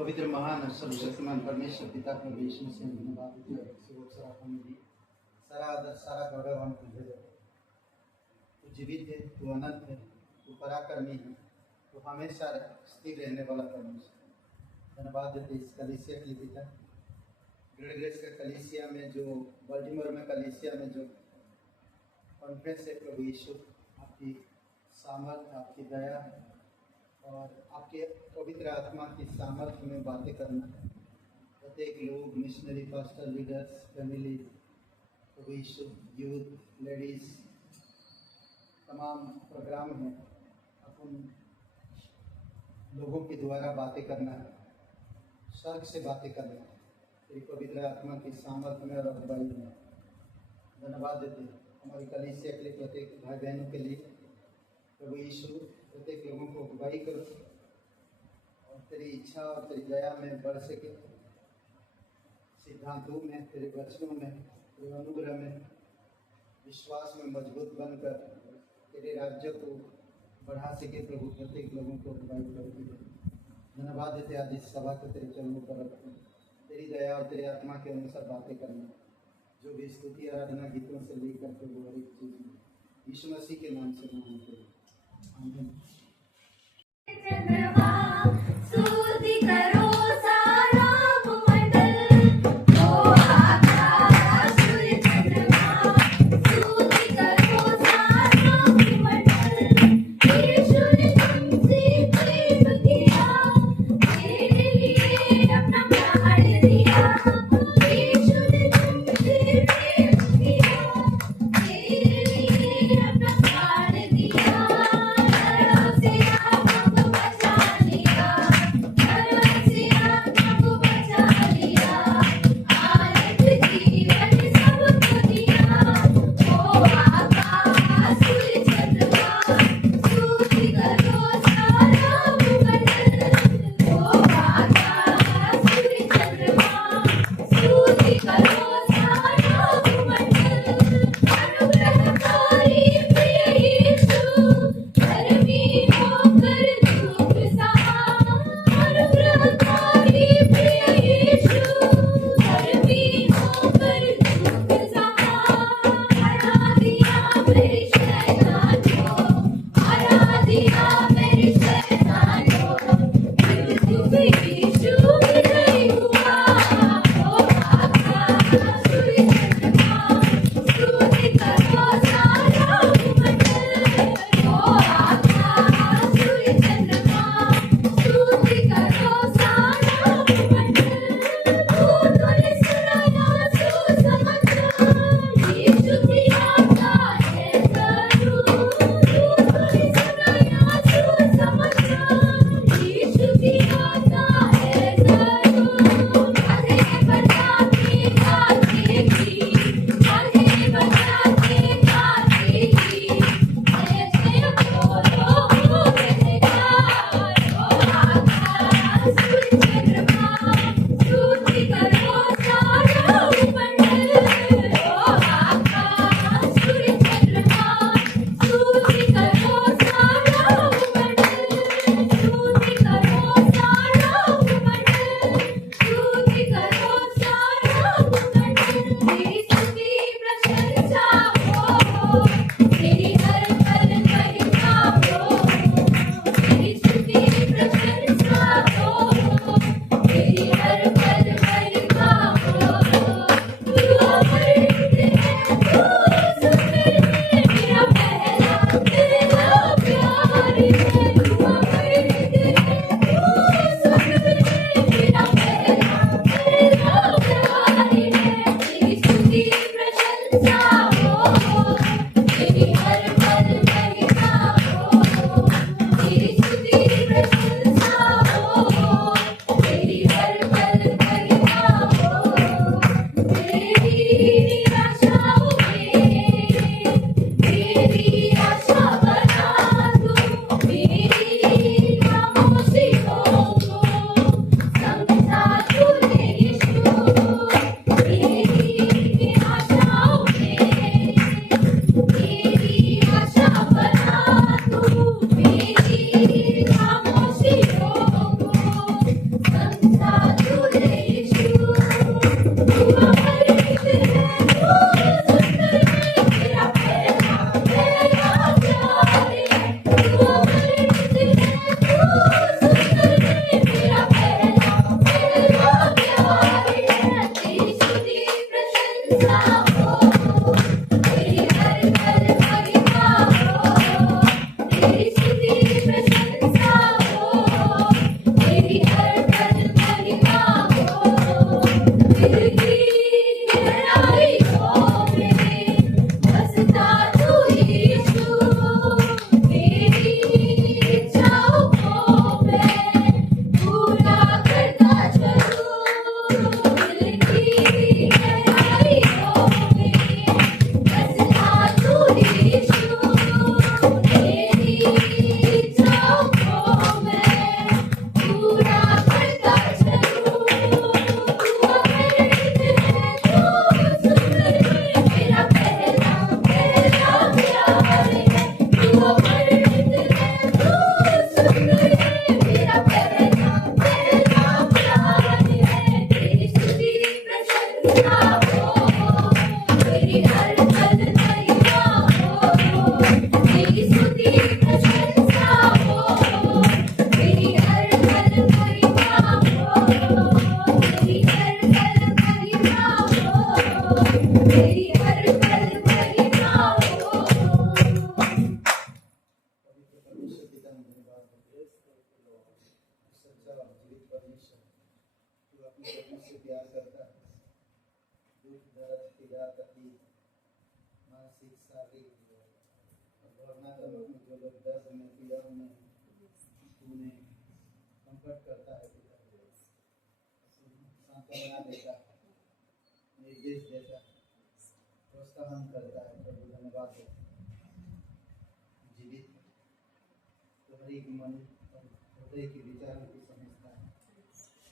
पवित्र महान सर्वशक्तिमान परमेश्वर पिता प्रभु यीशु मसीह ने धन्यवाद दिया सेवक सराहना दी सारा आदर सारा गौरव हम तुझे देते। तू जीवित है, तू अनंत है, तू पराक्रमी है, तू हमेशा स्थिर रहने वाला परमेश्वर। धन्यवाद देते इस कलीसिया के लिए पिता। ग्रेट ग्रेस का कलीसिया में जो बल्टीमोर में कलीसिया में जो कॉन्फ्रेंस है प्रभु यीशु, आपकी सामर्थ, आपकी दया और आपके पवित्र आत्मा की सामर्थ्य में बातें करना। प्रत्येक लोग, मिशनरी, पास्टर, लीडर्स, फैमिली, प्रभु यीशु, यूथ, लेडीज, तमाम प्रोग्राम में अपन लोगों के द्वारा बातें करना है, स्वर्ग से बातें करना है, तेरी पवित्र आत्मा की सामर्थ्य में और अगुवाई में। धन्यवाद देते हैं हमारी कलीसिया के लिए, प्रत्येक भाई बहनों के लिए। प्रभु यीशु प्रत्येक लोगों को अगुवाई करो और तेरी इच्छा और तेरी दया में बढ़ सके, सिद्धांतों में, तेरे वचनों में, तेरे अनुग्रह में, विश्वास में मजबूत बनकर तेरे राज्य को बढ़ा सके। प्रभु प्रत्येक लोगों को अगुवाई करती है। धन्यवाद देते आज इस सभा को तेरे चरणों पर रखो, तेरी दया और तेरे आत्मा के अनुसार बातें करना, जो भी स्तुति आराधना गीतों से लेकर प्रभु हर एक चीज में यीशु मसीह के नाम से मांगते हैं, आमीन। स्तुति करो सारा मंडल, ओ आकाश सूर्य चंद्रमा, स्तुति करो सारा मंडल। यीशु ने तुमसे प्रेम किया, तेरे लिए अपना प्राण दिया। यीशु ने तुमसे प्रेम किया, तेरे लिए अपना प्राण दिया। नरक से आपको बचा लिया, परमेश्वर, तू अपने लोगों से प्यार करता है। दुख, दर्द, पीड़ा, तकलीफ, मानसिक, शारीरिक और भावनात्मक में जो लोग दर्द में, पीड़ा में, तू उन्हें कंफर्ट करता है पिता, सांत्वना देता है, निर्देश देता है, प्रोत्साहन करता है। प्रभु धन्यवाद देता है। जीवित तुम्हारी मन और हृदय के विचारों को समझता है।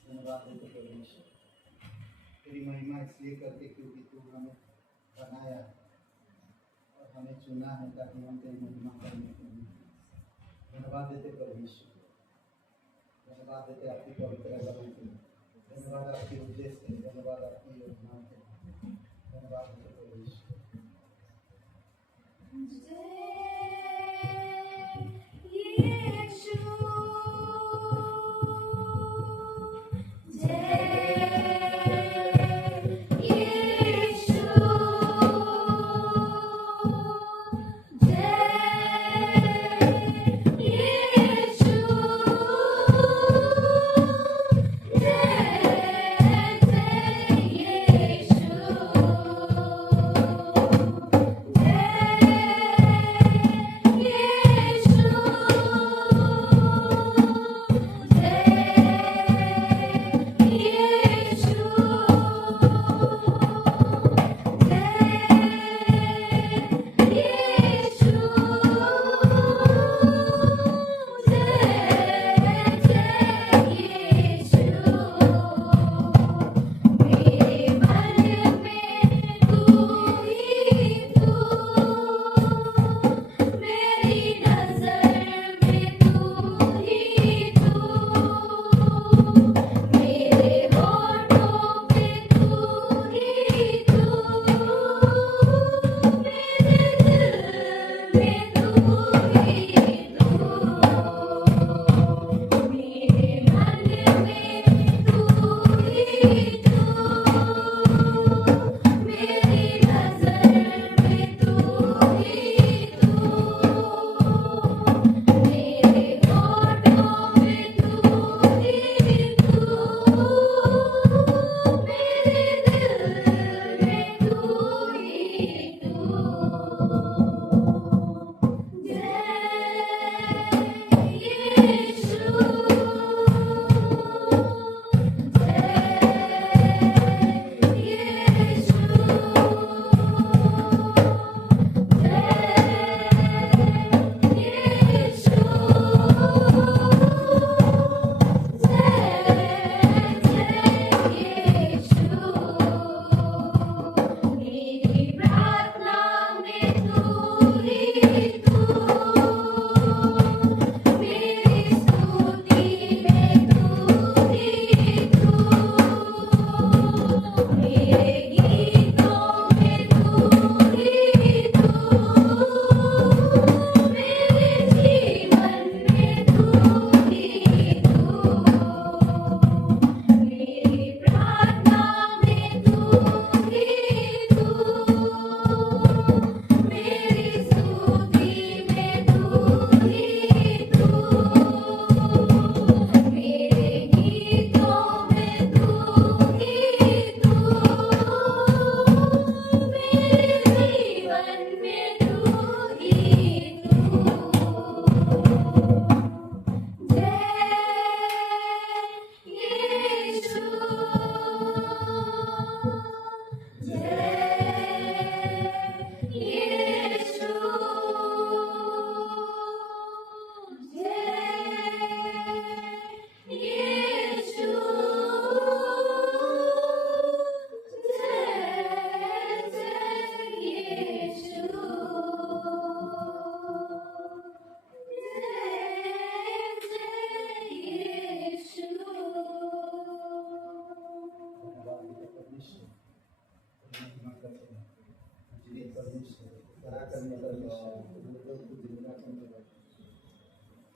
धन्यवाद देते परमेश्वर, तेरी महिमा इसलिए करते क्योंकि तू हमें बनाया और हमें चुना है ताकि हम तेरी महिमा करने के लिए। धन्यवाद देते परमेश्वर, धन्यवाद देते आपकी पवित्र आगमन के लिए, धन्यवाद आपके उद्देश्य के लिए, धन्यवाद आपकी योजनाओं के लिए। धन्यवाद देते परमेश्वर।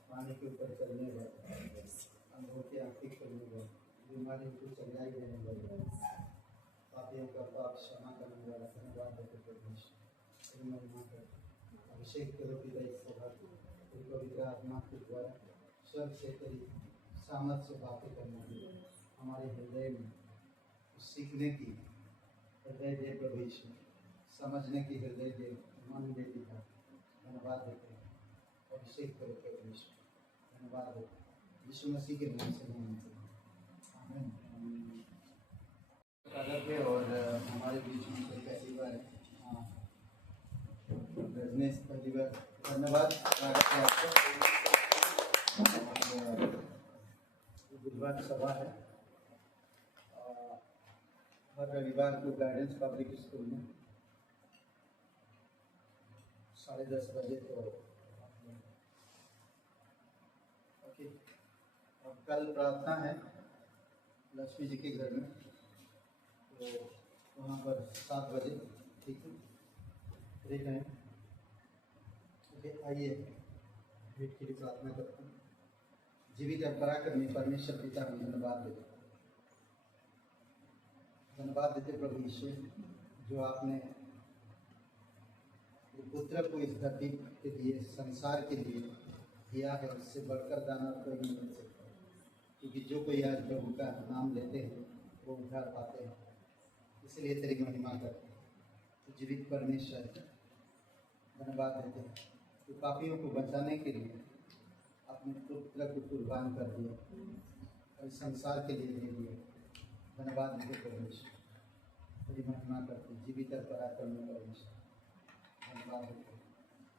पानी के ऊपर चलने वाला, अंधों की आंखें खोलने वाला, बीमारी को चंगाई देने वाला, पापियों का पाप क्षमा करने वाला। धन्यवाद देते परमेश्वर, तेरी महिमा कर। अभिषेक करो पिता इस सभा को, तेरी पवित्र आत्मा के द्वारा स्वर्ग से तेरी सामर्थ्य से बातें करने की, हमारे हृदय में सीखने की हृदय दे प्रभु यीशु, समझने की हृदय दे, मन दे पिता। धन्यवाद देते हैं, अभिषेक करो प्रभु यीशु, धन्यवाद देते हैं यीशु मसीह के नाम से मांगते हैं, आमीन। थे और हमारे बीच में कोई पहली बार रजनीश पहली बार, धन्यवाद स्वागत है आपको। बुधवार सभा है हर रविवार को गाइडेंस पब्लिक स्कूल में 10:30 बजे। तो ओके, और कल प्रार्थना है लक्ष्मी जी के घर में, तो वहाँ पर 7 बजे, ठीक है, फ्री टाइम। ओके, आइए भेंट के लिए प्रार्थना करते हैं। जीवित और पराक्रमी परमेश्वर पिता, हम धन्यवाद देते, धन्यवाद देते प्रभु यीशु, जो आपने पुत्र को इस धरती के लिए, संसार के लिए दिया है। उससे बढ़कर दाना कोई नहीं मिल सकता, क्योंकि जो कोई आज प्रभु का नाम लेते हैं वो उद्धार पाते हैं। इसलिए तेरी महिमा करते हैं। तो जीवित परमेश्वर धन्यवाद देते हैं, तो पापियों को बचाने के लिए अपने पुत्र को कुर्बान कर दिया और संसार के लिए दे दिया। धन्यवाद देते परमेश्वर, तेरी महिमा करते, जीवित और पराक्रमी परमेश्वर, धन्यवाद देते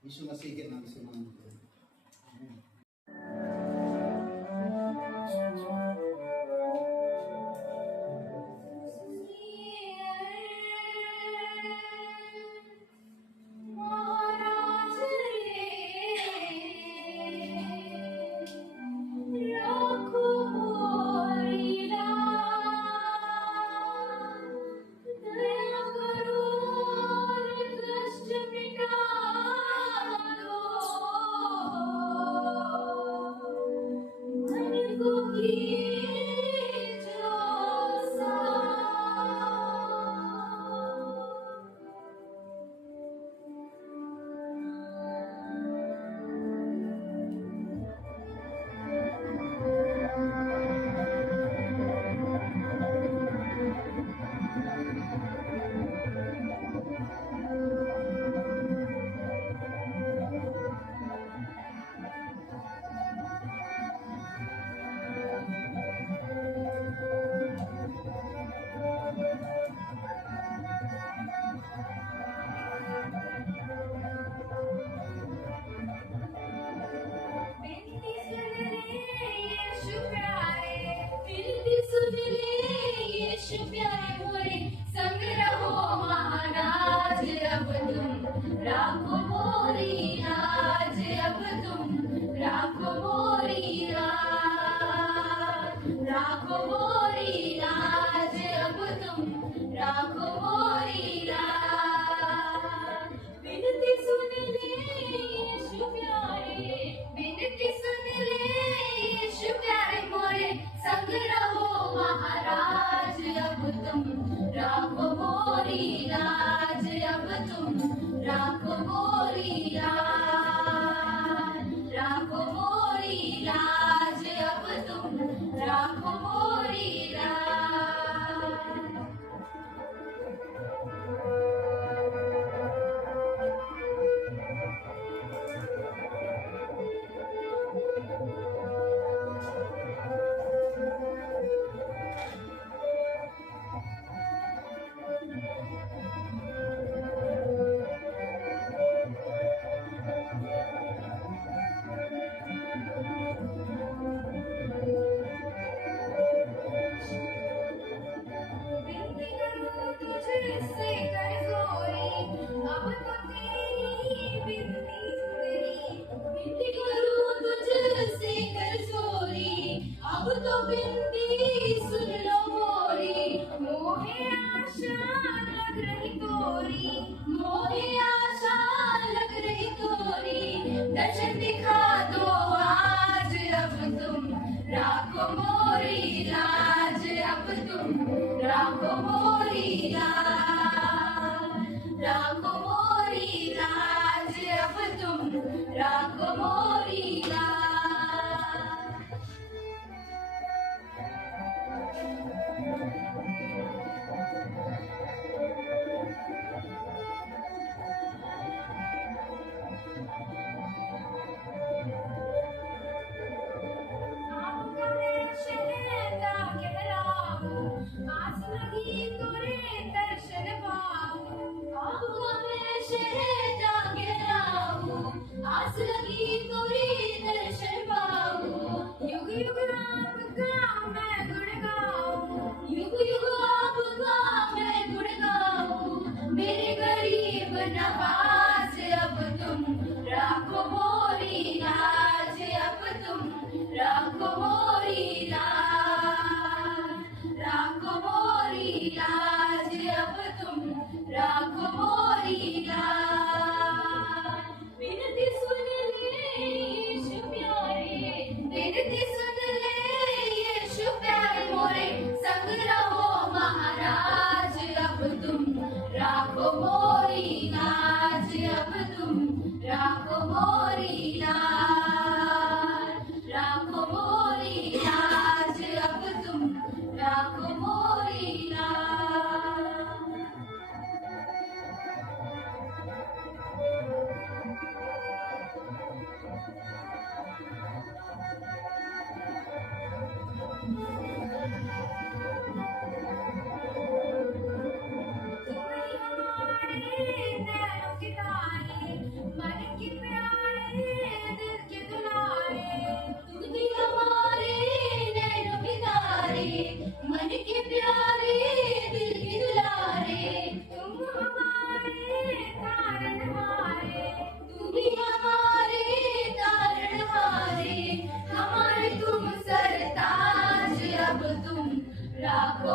यीशु मसीह के नाम से मांगते हैं, आमीन।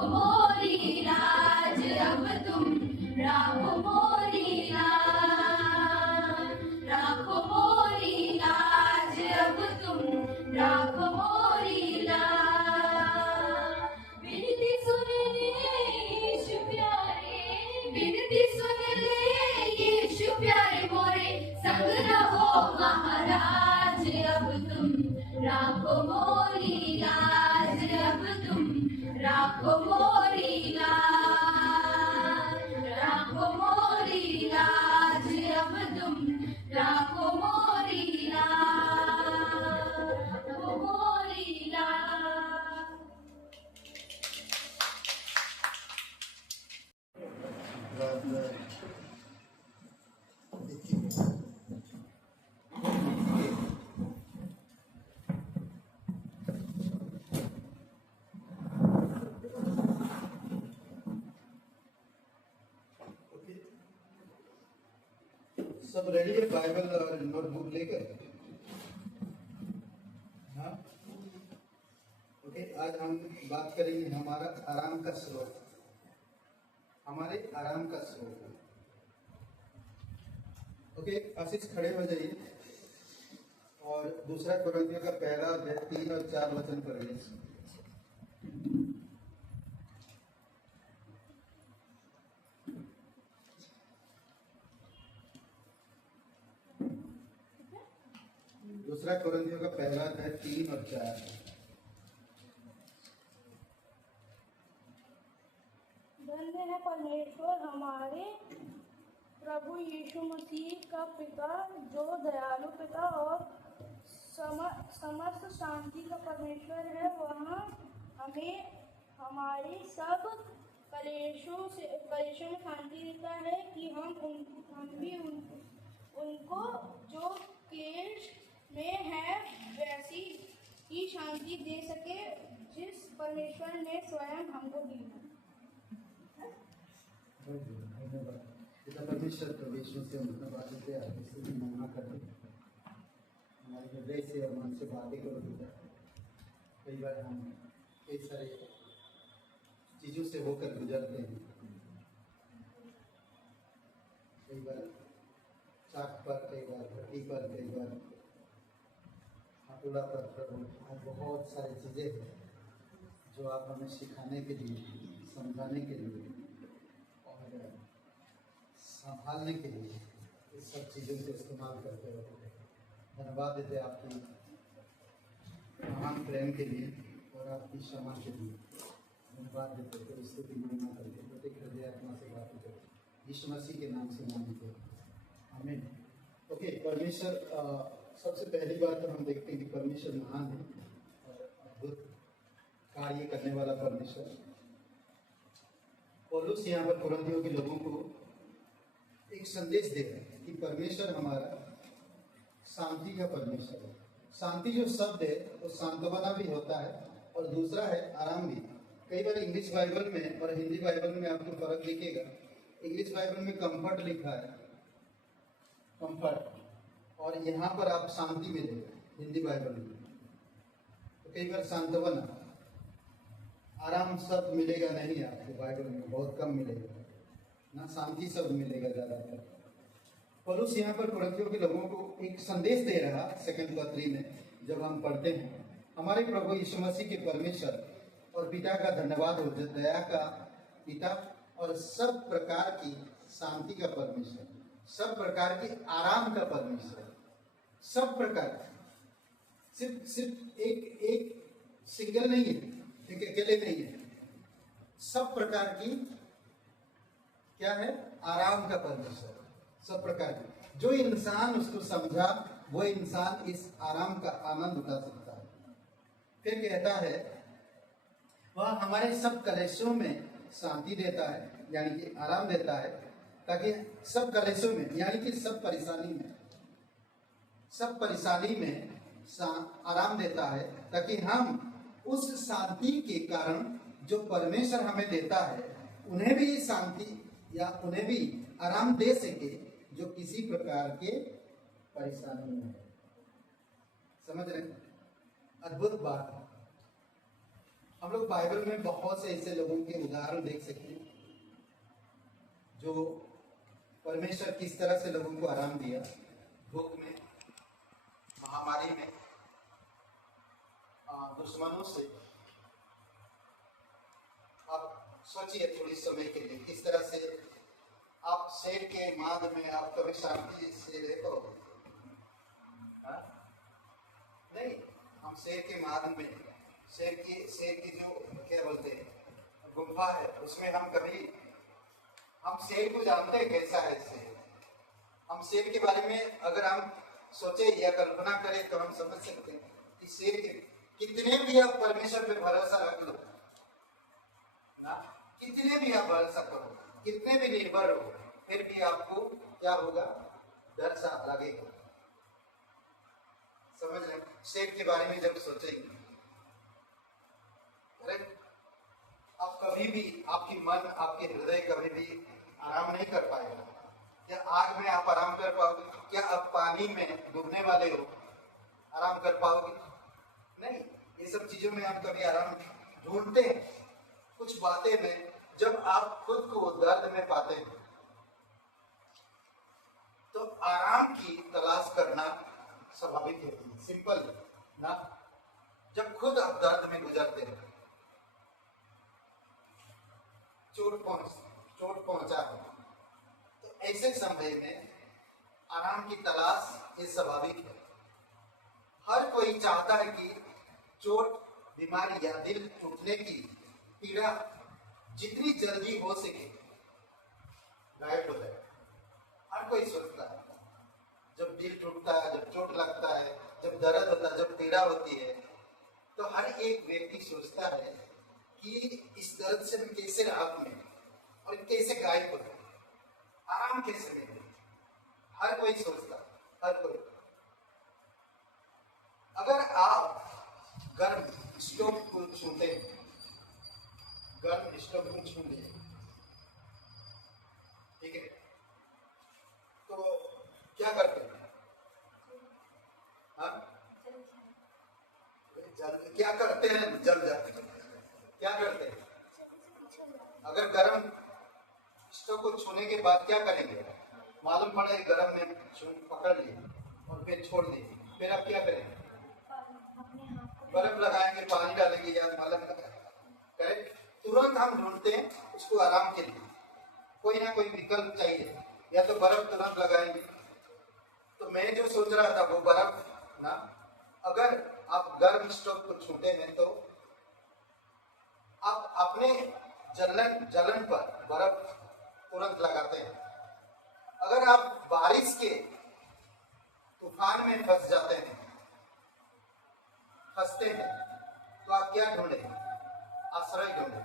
मोरी लाज अब तुम राखो मोरी लाज, राखो मोरी लाज अब तुम राखो मोरी लाज। विनती सुन ले यीशु प्यारे, विनती सुन ले यीशु प्यारे मोरे, संग रहो महाराज अब तुम राखो मोरी लाज, अब तुम राखो मोरी लाज, राखो मोरी लाज अब तुम राखो मोरी लाज, राखो मोरी लाज। सब रेडी है बाइबल और नोटबुक लेकर? हाँ, ओके। आज हम बात करेंगे हमारा आराम का स्रोत, हमारे आराम का स्रोत। ओके, आशीष खड़े हो जाइए और दूसरा कोरिन्थियों का पहला अध्याय 3 और 4 वचन पढ़िए। दूसरा कोरिन्थियों का पहला अध्याय 3 और 4। धन्य है परमेश्वर हमारे प्रभु यीशु मसीह का पिता, जो दयालु पिता और समस्त शांति का परमेश्वर है। वह हमें हमारी सब कलेशों में शांति देता है कि हम भी उनको जो क्लेश में है वैसी ही शांति दे सके जिस परमेश्वर ने स्वयं हमको दी है। पिता परमेश्वर परमेश्वर से धन्यवाद देते हैं, इसकी महिमा करते हैं, हमारे हृदय से और मन से बातें करो पिता। कई बार हम कई सारे चीज़ों से होकर गुजरते हैं, कई बार चाक पर, कई बार घटी पर, कई बार हाथुला पर प्रभु, और बहुत सारी चीज़ें हैं जो आप हमें सिखाने के लिए, समझाने के लिए और संभालने के लिए इस सब चीज़ों को इस्तेमाल करते रहते हैं। धन्यवाद देते हैं आपकी महान प्रेम के लिए और आपकी क्षमा के लिए। धन्यवाद देते हैं, स्तुति महिमा करके प्रत्येक हृदय आत्मा से बात करते यीशु मसीह के नाम से मांगते हैं, आमीन। ओके, परमेश्वर सबसे पहली बात तो हम देखते हैं कि परमेश्वर महान है और अद्भुत कार्य करने वाला परमेश्वर। पौलुस यहाँ पर कोरिन्थियों के लोगों को एक संदेश दे रहे हैं कि परमेश्वर हमारा शांति का परमेश्वर है। शांति जो शब्द है वो सांत्वना भी होता है और दूसरा है आराम भी। कई बार इंग्लिश बाइबल में और हिंदी बाइबल में आपको फर्क दिखेगा। इंग्लिश बाइबल में कंफर्ट लिखा है, कंफर्ट, और यहाँ पर आप शांति मिलेगा हिंदी बाइबल में। तो कई बार सांत्वना, आराम शब्द मिलेगा नहीं आपको बाइबल में, बहुत कम मिलेगा ना, शांति शब्द मिलेगा ज़्यादातर। पौलुस यहाँ पर कोरिन्थियों के लोगों को एक संदेश दे रहा 2 पत्री में, जब हम पढ़ते हैं, हमारे प्रभु यीशु मसीह के परमेश्वर और पिता का धन्यवाद हो, जो दया का पिता और सब प्रकार की शांति का परमेश्वर, सब प्रकार की आराम का परमेश्वर, सब प्रकार, सिर्फ एक सिंगल नहीं है, एक अकेले नहीं है, सब प्रकार की क्या है, आराम का परमेश्वर, सब प्रकार की। जो इंसान उसको समझा वो इंसान इस आराम का आनंद उठा सकता है। फिर कहता है वह हमारे सब कलेशों में शांति देता है, यानी कि आराम देता है, ताकि सब कलेशों में, यानी कि सब परेशानी में आराम देता है, ताकि हम उस शांति के कारण जो परमेश्वर हमें देता है उन्हें भी शांति या उन्हें भी आराम दे सके जो किसी प्रकार के परेशानी में है। समझ रहे? अद्भुत बात है। हम लोग बाइबल में बहुत से ऐसे लोगों के उदाहरण देख सकते हैं जो परमेश्वर किस तरह से लोगों को आराम दिया, दुख में, महामारी में, दुश्मनों से। आप सोचिए थोड़ी समय के लिए किस तरह से आप शेर के माद में आप कभी शांति से रह पाओगे? हाँ? नहीं, हम शेर के माद में, शेर की जो क्या बोलते हैं गुफा है, उसमें हम शेर को जानते हैं कैसा है शेर। हम शेर के बारे में अगर हम सोचे या कल्पना करें तो हम समझ सकते हैं कि शेर के कितने भी आप परमेश्वर पे भरोसा रख लो ना, कितने भी आप भरोसा करो, कितने भी निर्भर हो, फिर भी आपको क्या होगा? डर सा लगेगा। समझ रहे? शेर के बारे में जब सोचेंगे, अरे आप कभी भी आपकी मन, आपके हृदय कभी भी आराम नहीं कर पाएगा। क्या आग में आप आराम कर पाओगे? क्या आप पानी में डूबने वाले हो आराम कर पाओगे? नहीं। ये सब चीजों में आप कभी आराम ढूंढते हैं। कुछ बातें में जब आप खुद को दर्द में पाते हैं तो आराम की तलाश करना स्वाभाविक है, सिंपल ना। जब खुद आप दर्द में गुजरते हैं, चोट पहुंचा है, तो ऐसे समय में आराम की तलाश ये स्वाभाविक है। हर कोई चाहता है कि चोट, बीमारी या दिल टूटने की पीड़ा जितनी जल्दी हो सके गायब हो जाए। हर कोई सोचता है जब दिल टूटता है, जब चोट लगता है, जब दर्द होता है, जब पीड़ा होती है, तो हर एक व्यक्ति सोचता है कि इस दर्द से मैं कैसे राहत मिले और कैसे गायब हो जाए, आराम कैसे मिले। हर कोई सोचता है, हर कोई। अगर आप गर्म स्टोव को छूते हैं, गर्म स्टोव को छू लें, ठीक है, तो क्या करते हैं? हाँ? क्या करते हैं? जल जाते हैं। क्या करते हैं? अगर गर्म स्टोव को छूने के बाद क्या करेंगे? मालूम पड़े गर्म में पकड़ लिए और फिर छोड़ दिए, फिर आप क्या करेंगे? बर्फ लगाएंगे, पानी डालेंगे या मलहम लगाएंगे। तुरंत हम ढूंढते हैं उसको आराम के लिए, कोई ना कोई विकल्प चाहिए। या तो बर्फ तुरंत लगाएंगे। तो मैं जो सोच रहा था वो बर्फ ना, अगर आप गर्म स्टोव को छूते हैं तो आप अपने जलन पर बर्फ तुरंत लगाते हैं। अगर आप बारिश के तूफान में फंसते हैं तो आप क्या ढूंढें? आश्रय ढूंढें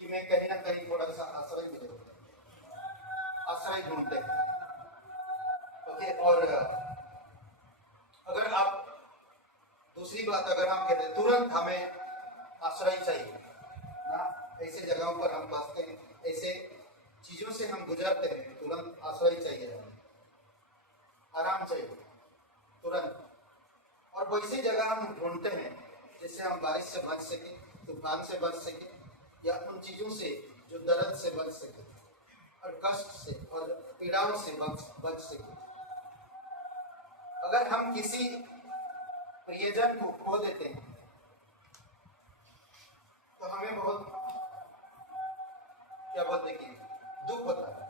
कि मैं कहीं ना कहीं थोड़ा सा आश्रय मिले, आश्रय ढूंढते हैं। ओके। और अगर आप दूसरी बात अगर हम कहते हैं तुरंत हमें आश्रय चाहिए ना, ऐसे जगहों पर हम फंसते हैं, ऐसे चीजों से हम गुजरते हैं, तुरंत आश्रय चाहिए, हमें आराम चाहिए तुरंत। और वैसी जगह हम ढूंढते हैं जिससे हम बारिश से बच सके, तूफान से बच सके, या उन चीजों से जो दर्द से बच सके और कष्ट से और पीड़ाओं से बच सके। अगर हम किसी प्रियजन को खो देते हैं तो हमें बहुत क्या बोलते कि दुख होता है,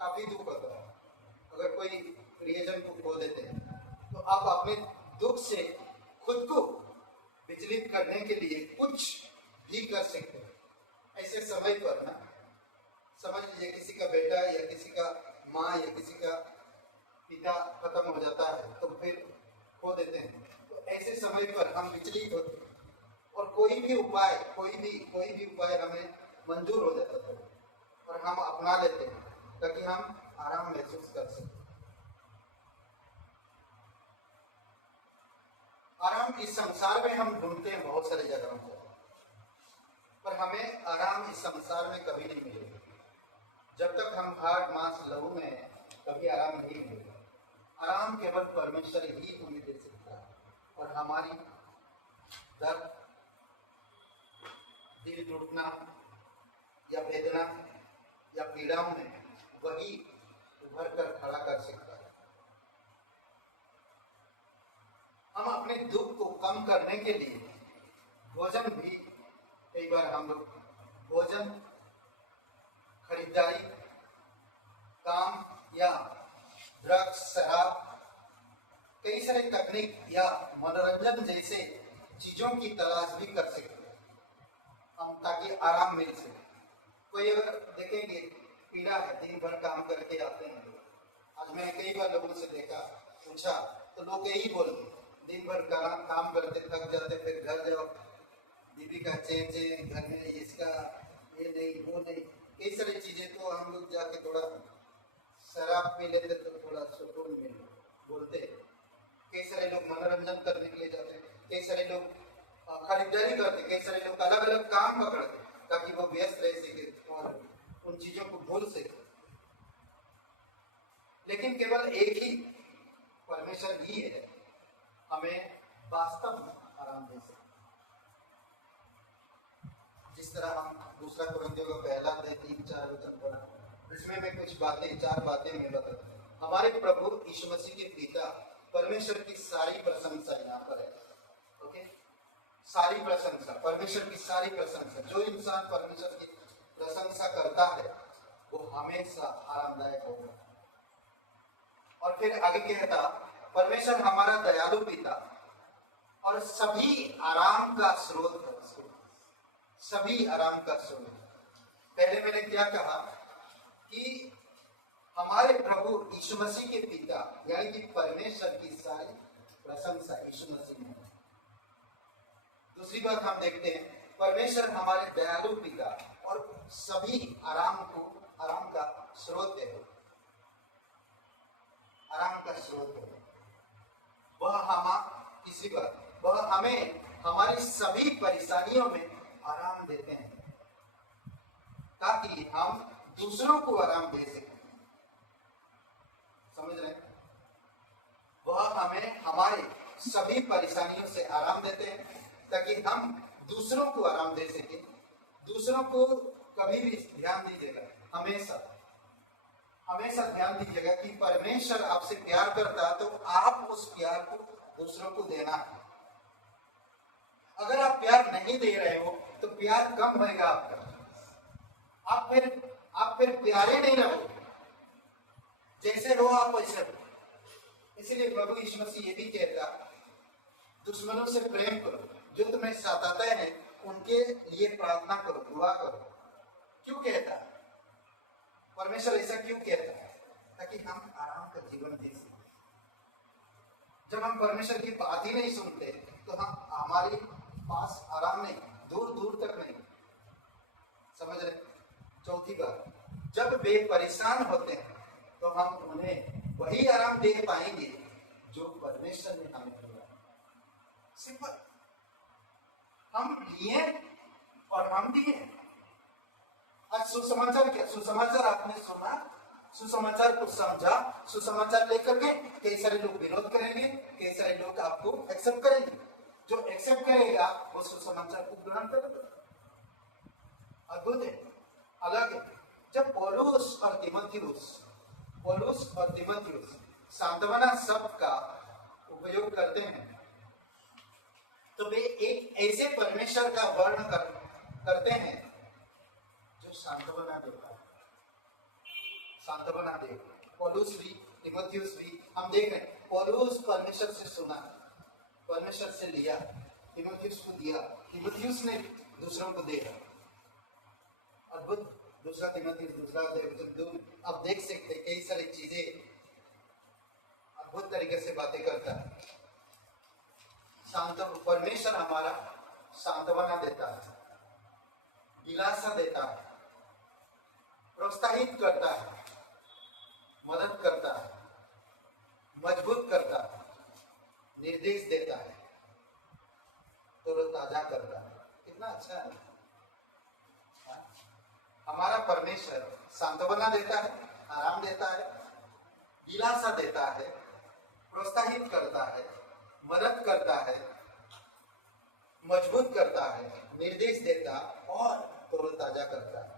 काफी दुख होता है। अगर कोई प्रियजन को खो देते हैं तो आप अपने दुख से खुद को विचलित करने के लिए कुछ भी कर सकते हैं। ऐसे समय पर ना, समझ लीजिए किसी का बेटा या किसी का माँ या किसी का पिता खत्म हो जाता है तो फिर खो देते हैं, तो ऐसे समय पर हम विचलित होते हैं और कोई भी उपाय हमें मंजूर हो जाता है और हम अपना लेते हैं ताकि हम आराम महसूस कर सकें। आराम इस संसार में हम ढूंढते हैं बहुत सारी जगहों पर हमें आराम इस संसार में कभी नहीं मिलेगा। जब तक हम हार्ट मांस लहू में हैं, कभी आराम नहीं मिलेगा। आराम केवल परमेश्वर ही हमें दे सकता है और हमारी दर्द दिल टूटना या वेदना या पीड़ाओं में वही उभर कर खड़ा कर सकता है। हम अपने दुख को कम करने के लिए भोजन भी, कई बार हम लोग भोजन, खरीदारी, काम या ड्रग्स, शराब, कई सारे तकनीक या मनोरंजन जैसे चीजों की तलाश भी कर सकते हैं हम, ताकि आराम मिल सके। कोई अगर देखेंगे पीड़ा है, दिन भर काम करके आते हैं लोग, आज मैंने कई बार लोगों से देखा, पूछा तो लोग यही बोलते, दिन भर काम करते थक जाते, फिर घर जाओ, बीवी का चेंज, घर में इसका ये नहीं वो नहीं, कई सारी चीजें। तो हम लोग जाके थोड़ा शराब पी लेते तो थोड़ा सुकून मिले बोलते। कई सारे लोग मनोरंजन करने के लिए जाते हैं, कई सारे लोग खरीदारी करते, कई सारे लोग अलग अलग काम पकड़ते ताकि वो व्यस्त रह सके और उन चीजों को भूल सके। लेकिन केवल एक ही परमेश्वर ही है हमें वास्तव में आराम दे सके। जिस तरह हम दूसरा कुरिन्थियों का पहला अध्याय 3-4 वचन पढ़ा, इसमें मैं कुछ बातें, 4 बातें मैं बताता हूँ। हमारे प्रभु यीशु मसीह के पिता परमेश्वर की सारी प्रशंसा यहाँ पर है। ओके, सारी प्रशंसा, परमेश्वर की सारी प्रशंसा। जो इंसान परमेश्वर की प्रशंसा करता है वो हमेशा आरामदायक होगा। और फिर आगे कहता, परमेश्वर हमारा दयालु पिता और सभी आराम का स्रोत है, सभी आराम का स्रोत। पहले मैंने क्या कहा कि हमारे प्रभु यीशु मसीह के पिता यानी कि परमेश्वर की सारी प्रशंसा यीशु मसीह में। दूसरी बात हम देखते हैं, परमेश्वर हमारे दयालु पिता और सभी आराम का स्रोत है, आराम का स्रोत है। तीसरी बात, वह हमें हमारी सभी परेशानियों में आराम देते हैं ताकि हम दूसरों को आराम दे सकें। समझ रहे हैं? वह हमें हमारे सभी परेशानियों से आराम देते हैं ताकि हम दूसरों को आराम दे सके। दूसरों को कभी भी ध्यान दीजिएगा, हमेशा ध्यान दीजिएगा कि परमेश्वर आपसे प्यार करता है तो आप उस प्यार को दूसरों को देना है। अगर आप प्यार नहीं दे रहे हो तो प्यार कम होगा आपका, आप फिर प्यारे नहीं रहोगे। जैसे हो आप वैसे हो। इसलिए प्रभु यीशु मसीह ये भी कहता, दुश्मनों से प्रेम करो, जो तुम्हें सताते हैं उनके लिए प्रार्थना करो, दुआ करो। क्यों कहता है परमेश्वर ऐसा? क्यों कहता है? ताकि हम आराम का जीवन जी सकें। जब हम परमेश्वर की बात ही नहीं सुनते तो हम हमारे पास आराम नहीं, दूर दूर तक नहीं। समझ रहे? चौथी बात, जब वे परेशान होते हैं तो हम उन्हें वही आराम दे पाएंगे जो परमेश्वर ने हमें दिया। सिंपल, हम लिए और हम दिए। आज सुसमाचार क्या? सुसमाचार आपने सुना, सुसमाचार को समझा, सुसमाचार लेकर के कई सारे लोग विरोध करेंगे, कई सारे लोग आपको एक्सेप्ट करेंगे। जो एक्सेप्ट करेगा वो सुसमाचार को ग्रहण करेगा। अद्भुत है, अलग है। जब पौलुस और तीमुथियुस सांत्वना शब्द का उपयोग करते हैं तो वे एक ऐसे परमेश्वर का वर्णन करते हैं जो सांत्वना देता है, सांत्वना दे। पौलुस भी, तीमुथियुस भी, हम देख रहे हैं पौलुस परमेश्वर से सुना, परमेश्वर से लिया, तीमुथियुस को दिया, तीमुथियुस ने दूसरों को दिया। अद्भुत। दूसरा तीमुथियुस, दूसरा अध्याय, आप देख सकते हैं कई सारी चीजें अद्भुत तरीके से बातें करता है। परमेश्वर हमारा सांत्वना देता है, दिलासा देता है, प्रोत्साहित करता है, मदद करता है, मजबूत करता है, निर्देश देता है, तरोताजा करता है। कितना अच्छा है। हमारा परमेश्वर सांत्वना देता है, आराम देता है, दिलासा देता है, प्रोत्साहित करता है, मदद करता है, मजबूत करता है, निर्देश देता और तरोताजा करता है।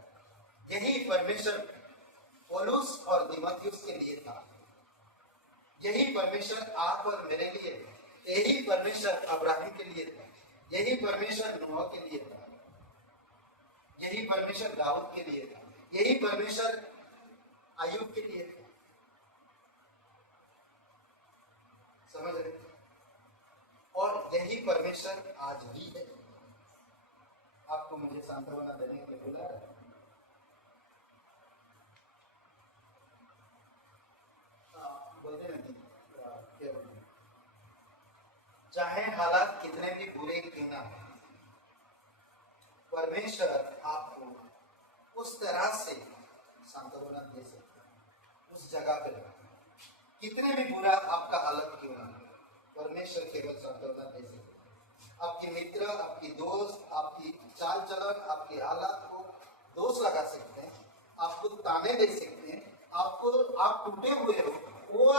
यही परमेश्वर पौलुस और तीमुथियुस के लिए था। यही परमेश्वर आप और मेरे लिए, यही परमेश्वर अब्राहम के लिए था, यही परमेश्वर नूह के लिए था, यही परमेश्वर दाऊद के लिए था, यही परमेश्वर अय्यूब के लिए था। समझ रहे? और यही परमेश्वर आज भी है। आपको मुझे सांत्वना देने के लिए बुला रहा है। बोलते नहीं क्या बोलते, चाहे हालात कितने भी बुरे क्यों ना हो, परमेश्वर आपको उस तरह से सांत्वना दे सकता है। उस जगह पे कितने भी बुरा आपका हालत क्यों ना हो, परमेश्वर केवल सांत्वना दे सकता है। आपके मित्र, आपकी दोस्त, आपकी चाल चलन, आपकी हालात को दोष लगा सकते हैं, आपको ताने दे सकते हैं, आप टूटे हुए हो, वो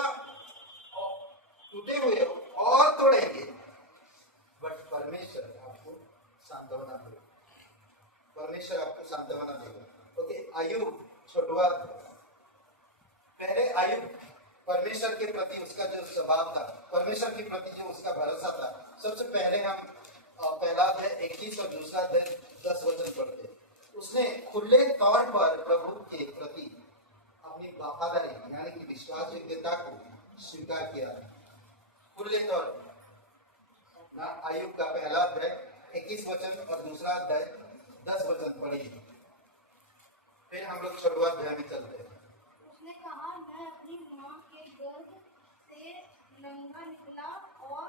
टूटे हुए हो और तोड़ेंगे, बट परमेश्वर आपको सांत्वना देगा। परमेश्वर आपको सांत्वना देगा। ओके, अय्यूब छोटवा, पहले अय्यूब परमेश्वर के प्रति उसका जो स्वभाव था, परमेश्वर के प्रति जो उसका भरोसा था, सबसे पहले हम पहला अध्याय 21 और दूसरा अध्याय 10 वचन पढ़ते हैं। उसने खुले तौर पर प्रभु के प्रति अपनी वफादारी यानी कि विश्वासयोग्यता को स्वीकार किया, खुले तौर पर ना। अय्यूब का पहला अध्याय 21 वचन और दूसरा अध्याय 10 वचन पढ़िए, फिर हम लोग छोटवा अध्याय में चलते हैं। उसने कहा, मैं अपनी माँ के गर्भ से नंगा निकला और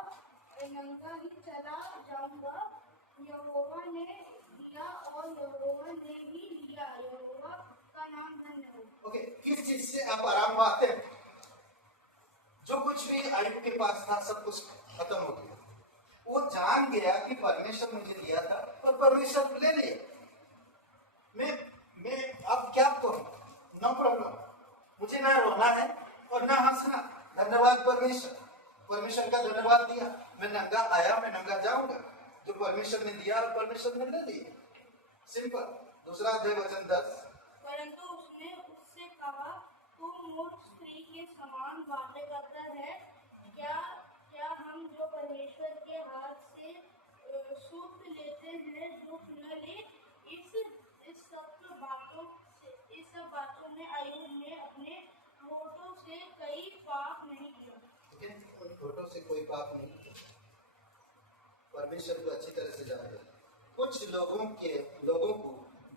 नंगा ही चला जाऊंगा। यहोवा ने दिया और यहोवा ने ही लिया, यहोवा का नाम धन्य हो। ओके, किस चीज से आप आराम पाते हैं? जो कुछ भी अय्यूब के पास था सब कुछ खत्म हो गया। वो जान गया कि परमेश्वर मुझे दिया था और परमेश्वर ले लिया। मैं अब क्या करूं? नो प्रॉब्लम, मुझे ना रोना है और ना हंसना। धन्यवाद परमेश्वर, परमेश्वर का धन्यवाद दिया। मैं नंगा आया, मैं नंगा जाऊंगा। जो परमेश्वर ने दिया और परमेश्वर ने ले लिया, सिंपल। दूसरा अध्याय वचन 10। परंतु उसने उससे कहा, तुम मूर्ख स्त्री के समान बातें करता है। क्या हम जो परमेश्वर के हाथ से सुख लेते हैं दुख न ले? इस सब बातों में अय्यूब ने अपने होठों से कोई पाप नहीं किया। होठों से कोई पाप नहीं किया। परमेश्वर को अच्छी तरह से जानते हैं। कुछ लोगों को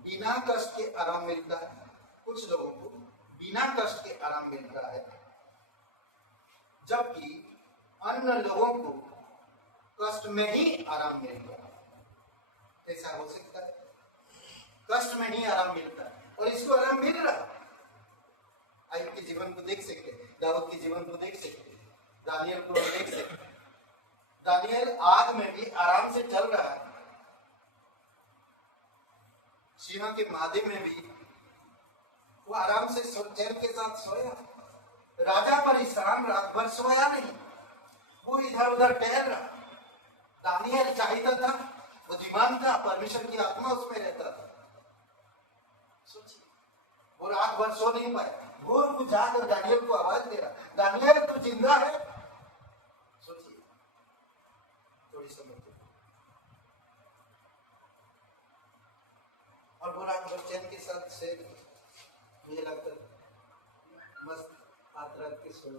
बिना कष्ट के आराम मिलता है, कुछ लोगों को बिना कष्ट के आराम मिलता है, जबकि अन्य लोगों को कष्ट में ही आराम मिलता है। ऐसा हो सकता है? कष्ट में ही आराम मिलता है और इसको आराम मिल रहा। अय्यूब के जीवन को देख सकते हैं, दाऊद के जीवन को देख सकते हैं, दानियल को देख सकते हैं। दानियल आग में भी आराम से चल रहा है, सिंह के मादे में भी वो आराम से चैन के साथ सोया। राजा परेशान रात भर सोया नहीं, वो इधर उधर टहल रहा। दानियल चाहता था, बुद्धिमान था, परमेश्वर की आत्मा उसमें रहता था। सोचिए, वो रात भर सो नहीं पाया, भोर को जाकर दानियल को आवाज दे रहा, दानियल तू जिंदा है? सोचिए, थोड़ी समझ। और वो रात भर चैन के साथ से, मुझे लगता मस्त हाथ रख के सो,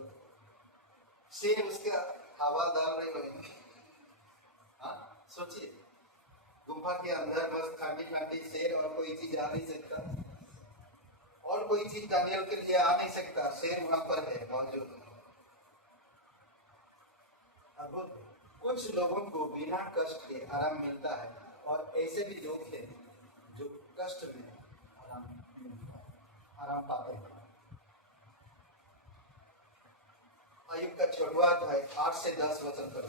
शेर उसका हवा डाल रहे लगे। हाँ, सोचिए, गुफा के अंदर बस ठंडी ठंडी शेर, और कोई चीज आ नहीं सकता, और कोई चीज दानियल के लिए आ नहीं सकता। शेर वहां पर है मौजूद। अद्भुत। कुछ लोगों को बिना कष्ट के आराम मिलता है और ऐसे भी लोग हैं जो कष्ट में आराम पाते हैं। अय्यूब का छोटवा अध्याय 8 से 10 वचन करो।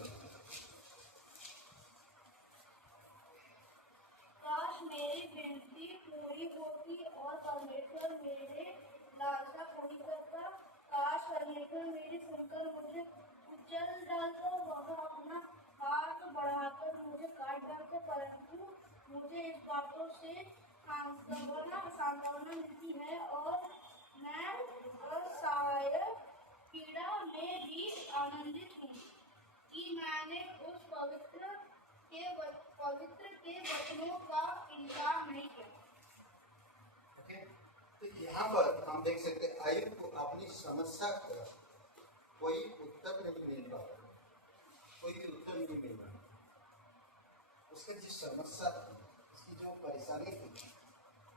काश मेरी विनती पूरी होती और परमेश्वर मेरे लालसा पूरी करता। काश परमेश्वर मेरी सुनकर मुझे कुचल डालता, वह अपना हाथ बढ़ाकर मुझे काट डालता। इस बातों से सांत्वना मिलती है और मैं शायद पीड़ा में भी आनंदित हूँ कि मैंने उस पवित्र के वचनों का इनकार नहीं किया। ओके, तो यहाँ पर हम देख सकते हैं आयुब को अपनी समस्या का कोई उत्तर नहीं मिल रहा, कोई भी उत्तर नहीं मिल रहा। उसका जो समस्या थी, उसकी जो परेशानी थी,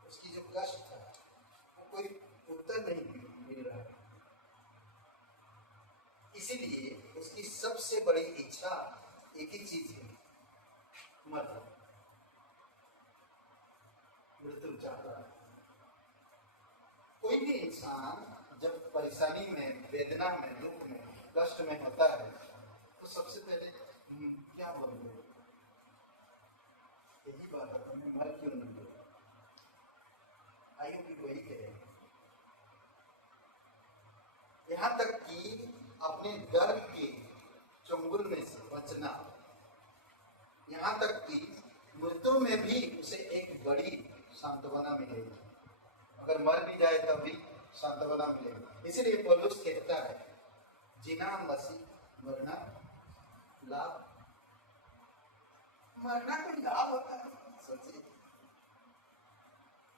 उसकी जो कष्ट था, वो कोई उत्तर नहीं मिल रहा। इसीलिए उसकी सबसे बड़ी इच्छा एक ही चीज है, मरना, मृत्यु चाहता है। कोई भी इंसान जब परेशानी में, वेदना में, दुख में, कष्ट में होता है तो सबसे पहले क्या बोलते हैं? यही बात है, हमें मर क्यों नहीं गया? आयु भी वही कहे, यहाँ तक कि अपने दर्द के चंगुल में से बचना, यहाँ तक कि मृत्यु में भी उसे एक बड़ी सांत्वना मिलेगी। अगर मर भी जाए तब भी सांत्वना मिलेगी। इसलिए पौलुस कहता है, जीना मसीह, मरना लाभ। मरना कोई लाभ होता है? सोचिए,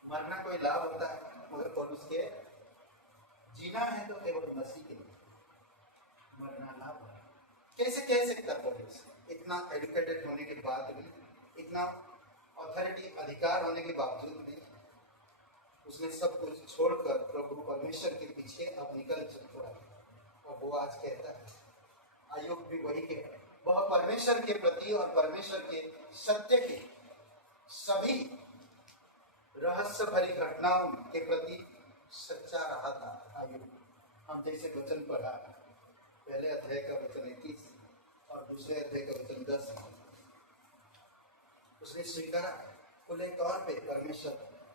मरना कोई लाभ होता है? मगर पौलुस के जीना है तो केवल मसीह के लिए, मरना लाभ है। कैसे कह सकता पौलुस? इतना एजुकेटेड होने के बाद भी, इतना अथॉरिटी, अधिकार होने के बावजूद भी उसने सब कुछ छोड़कर प्रभु परमेश्वर के पीछे अब निकल पड़ा। और वो आज कहता है, आयुब भी वही कहता है, वह परमेश्वर के प्रति और परमेश्वर के सत्य के सभी रहस्य भरी घटनाओं के प्रति सच्चा रहा था। आयुब, हम जैसे वचन पढ़ा, पहले अध्याय का वचन 21 और दूसरे अध्याय का वचन 10, उसने स्वीकारा, खुले तौर पे परमेश्वर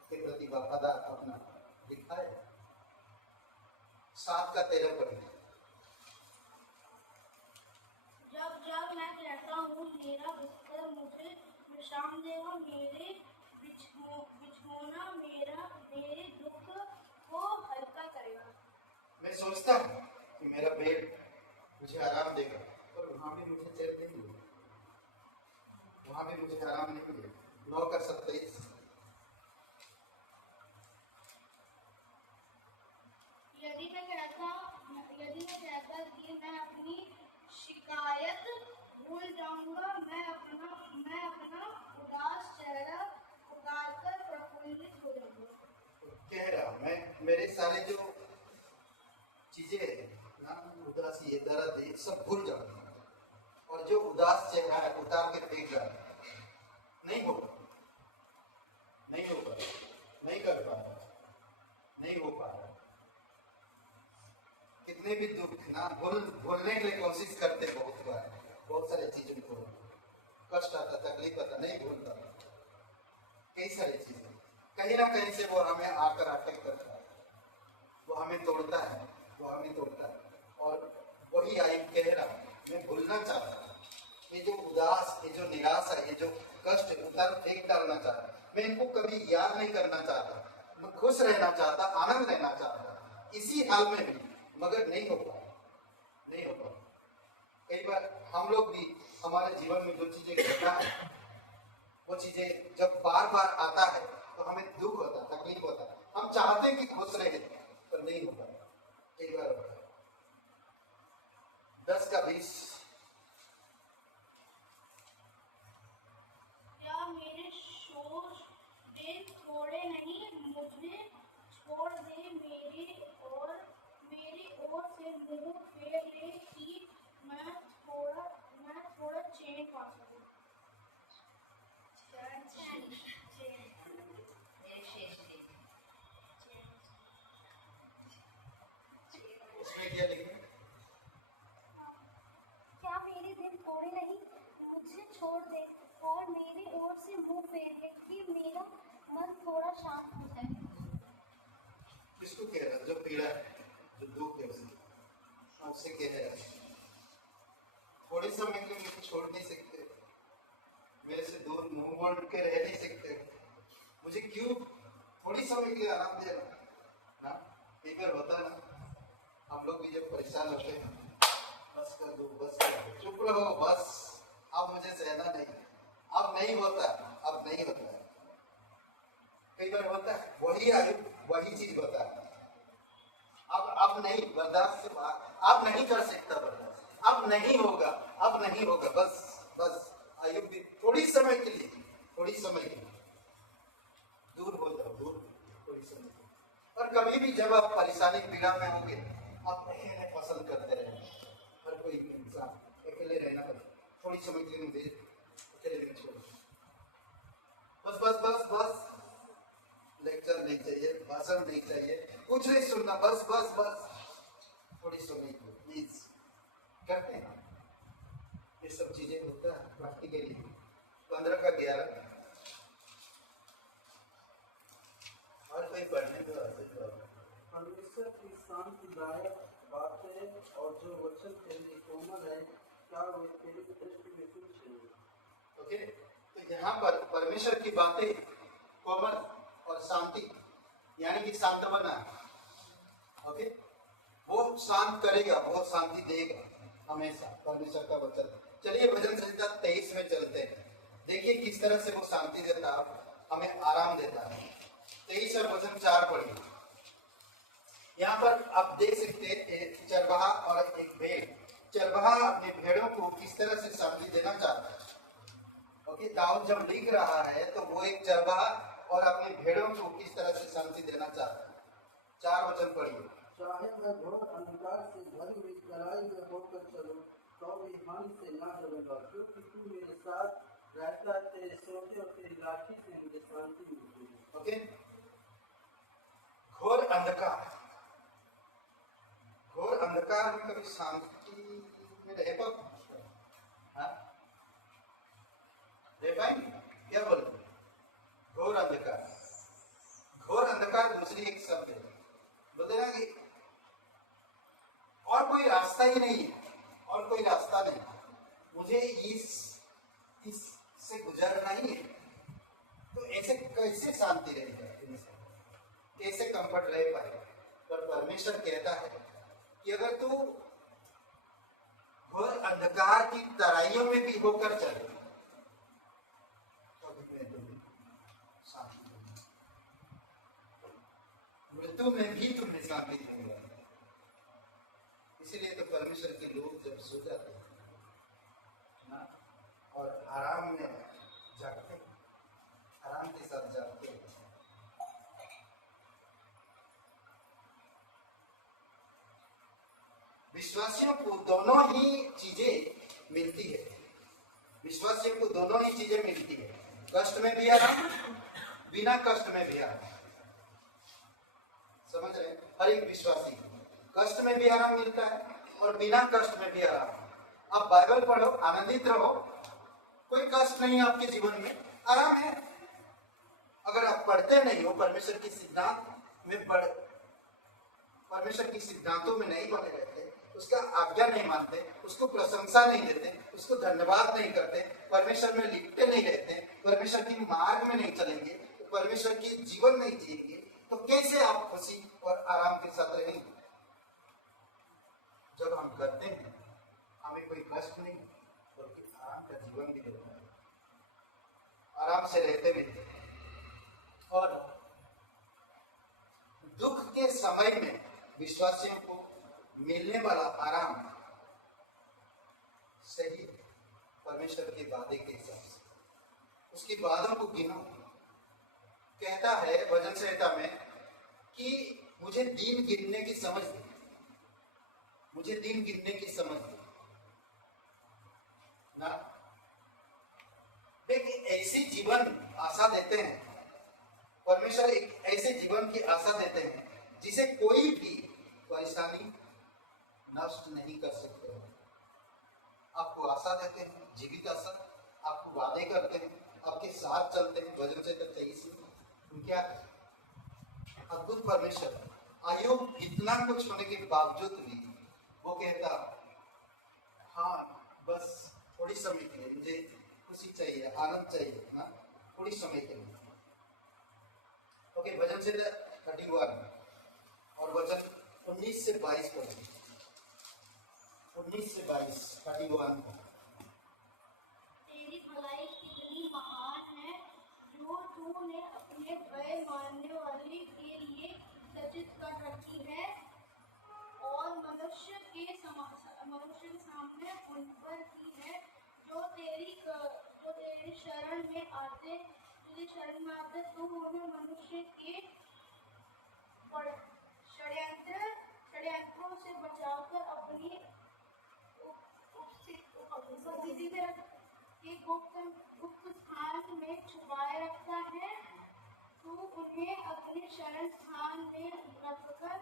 के प्रति वफादार अपना दिखाए। 7:13 पढ़े। जब जब मैं कहता हूँ मेरा बिस्तर मुझे विश्राम देगा, मेरे बिछौना मेरे दुख को हल्का करेगा। मैं सोचता हूँ कि मेरा बेड मुझे आराम देगा, पर वहां भी मुझे चैन नहीं मिलेगा, वहां भी मुझे आराम नहीं मिलेगा। 9:27। यदि मैं कहता कि मैं अपनी शिकायत भूल जाऊंगा, मैं अपना उदास चेहरा पुकारकर प्रफुल्लित हो जाऊंगा। कह रहा मैं मेरे सारे जो चीजें ना, उदासी है, दर्द है, सब भूल जाऊंगा और जो उदास चेहरा है उतार के फेंक जाऊंगा। नहीं होगा, नहीं होगा, नहीं कर पाएगा, नहीं हो पाएगा। कितने भी दुख ना भूलने के लिए कोशिश करते, बहुत सारी चीजों को कष्ट आता, तकलीफ आता, नहीं भूलता। कई सारी चीजें कहीं ना कहीं से वो हमें आकर अटैक करता है, वो हमें तोड़ता है, वो हमें तोड़ता है। और वही आयुब कह रहा, मैं भूलना चाहता हूँ ये जो उदास, ये जो निराशा, ये जो कष्ट उतार फेंक डालना चाहता, मैं इनको कभी याद नहीं करना चाहता। मैं खुश रहना चाहता, आनंद लेना चाहता इसी हाल में भी, मगर नहीं हो पाया, नहीं हो पाया। कई बार हम लोग भी हमारे जीवन में जो चीजें घटना है, वो चीजें जब बार बार आता है तो हमें दुख होता है, तकलीफ होता है। हम चाहते हैं कि खुश रहे, पर नहीं हो पाता। कई बार होता है। 10:20। क्या मेरे शोष दिन थोड़े नहीं, मुझे छोड़ दे, मेरी ओर से मुंह फेर ले कि मैं थोड़ा चैन पा सकूं। इसमें क्या लिखा? क्या मेरे दिन थोड़े नहीं, मुझे छोड़ दे और मेरी ओर से मुंह फेर ले कि मेरा मन थोड़ा शांत हो जाए। किसको कह रहा है? जो पीड़ा है, जो दुख है, उससे कह रहा है थोड़े समय के लिए मुझे छोड़ नहीं सकते, मेरे से दूर मुंह मोड़ के रह नहीं सकते, मुझे क्यों थोड़ी समय के लिए आराम दे रहा? कई बार होता है ना, हम लोग भी जब परेशान होते हैं, बस कर दो, बस कर दो, चुप रहो, बस अब मुझे सहना नहीं, अब नहीं होता, अब नहीं होता। कई बार होता है, वही आयु वही चीज होता है। अब नहीं, बर्दाश्त से बाहर, अब नहीं कर सकता बर्दाश्त, अब नहीं होगा, अब नहीं होगा, बस बस आयु भी थोड़ी समय के लिए, थोड़ी समय के लिए दूर हो जाओ, दूर थोड़ी समय के लिए। और कभी भी जब आप परेशानी पीड़ा में होंगे, आप अकेले पसंद करते रहेंगे। हर कोई इंसान अकेले रहना पसंद, थोड़ी समय के लिए मुझे अकेले रहना छोड़ो, बस बस बस बस, लेक्चर नहीं चाहिए, भाषण नहीं चाहिए, कुछ नहीं सुनना, बस बस बस, थोड़ी सुनी प्लीज। करते हैं ये सब चीजें, होता है प्रैक्टिकली। 15 का 11 और कोई पढ़ने दो। परमेश्वर की शांतिदायक बातें और जो वचन तेरे कोमल है, क्या वे तेरी दृष्टि में कुछ है? ओके, तो यहाँ पर परमेश्वर की बातें कोमल और शांति, यानी कि सांत्वना। ओके, वो शांत करेगा, वो शांति देगा हमेशा, परमेश्वर का वचन। चलिए भजन संहिता 23 में चलते हैं, देखिए किस तरह से वो शांति देता है, हमें आराम देता है। 23 और वचन 4 पढ़िए। यहाँ पर आप देख सकते हैं एक चरवाहा और एक भेड़। चरवाहा अपने भेड़ों को किस तरह से शांति देना चाहता है। ओके, दाऊद जब लिख रहा है तो वो एक चरवाहा और अपने भेड़ों को किस तरह से शांति देना चाहता है। 4 वचन पढ़िए। चाहे मैं घोर अंधकार से भरी हुई तराई में होकर चलूं, तो भी मन से ना डरूंगा, क्योंकि तू मेरे साथ रहता है, तेरे सोते और तेरी लाठी से मुझे शांति मिलती है। ओके, घोर अंधकार, घोर अंधकार में कभी शांति में रह पाओगे? रह पाएंगे? क्या बोलते? घोर अंधकार, घोर अंधकार दूसरी एक शब्द है, बोलते ना कि और कोई रास्ता ही नहीं है, और कोई रास्ता नहीं, मुझे इससे गुजरना ही है। तो ऐसे कैसे शांति रहेगी, कैसे कंफर्ट रह पाएगा? पर परमेश्वर कहता है कि अगर तू घोर अंधकार की तराइयों में भी होकर चले, तो भी मैं तुम्हें शांति दूंगा, मृत्यु में भी तुम्हें शांति दूंगा। इसीलिए तो परमेश्वर के लोग जब सो जाते हैं ना, और आराम में जागते हैं, आराम के साथ जागते हैं, विश्वासियों को दोनों ही चीजें मिलती है। विश्वासियों को दोनों ही चीजें मिलती है, कष्ट में भी आराम, बिना कष्ट में भी आराम। समझ रहे हैं? हर एक विश्वासी कष्ट में भी आराम मिलता है और बिना कष्ट में भी आराम। आप बाइबल पढ़ो, आनंदित रहो, कोई कष्ट नहीं है आपके जीवन में, आराम है। अगर आप पढ़ते नहीं हो, परमेश्वर की सिद्धांत में परमेश्वर की सिद्धांतों में नहीं बने रहते, उसका आज्ञा नहीं मानते, उसको प्रशंसा नहीं देते, उसको धन्यवाद नहीं करते, परमेश्वर में लिपटे नहीं रहते, परमेश्वर की मार्ग में नहीं चलेंगे, तो परमेश्वर की जीवन नहीं जिएंगे, तो कैसे आप खुशी और आराम के साथ रहेंगे? जब हम करते हैं, हमें कोई कष्ट नहीं, बल्कि आराम का जीवन भी रहता है, आराम से रहते भी। और दुख के समय में विश्वासियों को मिलने वाला आराम सही है, परमेश्वर के वादे के हिसाब से। उसकी वादों को गिनो। कहता है भजन संहिता में कि मुझे दिन गिनने की समझ दे, मुझे दिन गिनने की समझ दे ना। देखिए, ऐसी जीवन आशा देते हैं परमेश्वर, एक ऐसे जीवन की आशा देते हैं जिसे कोई भी परेशानी नष्ट नहीं कर सकते। आपको आशा देते हैं, जीवित आशा, आपको वादे करते हैं, आपके साथ चलते हैं। भजन संहिता 23 में क्या अद्भुत परमेश्वर, आयु इतना कुछ होने के बावजूद भी वो कहता, हाँ बस थोड़ी समय के लिए मुझे खुशी चाहिए, आनंद चाहिए ना, थोड़ी समय के लिए। ओके, वचन से 31 और वचन 19 से 22 पढ़ेंगे। 19 से 22 31 को। तेरी भलाई कितनी महान है जो तूने अपने भय मानने वाले के लिए सचित कर रखी है, और मनुष्य के सामने उन पर की है जो तेरी शरण में आते तू उन्हें मनुष्य के षड्यंत्रों से बचाकर अपनी उपस्थिति के गुप्त स्थान में छुपाए रखता है। तू उन्हें अपने शरण स्थान में रखकर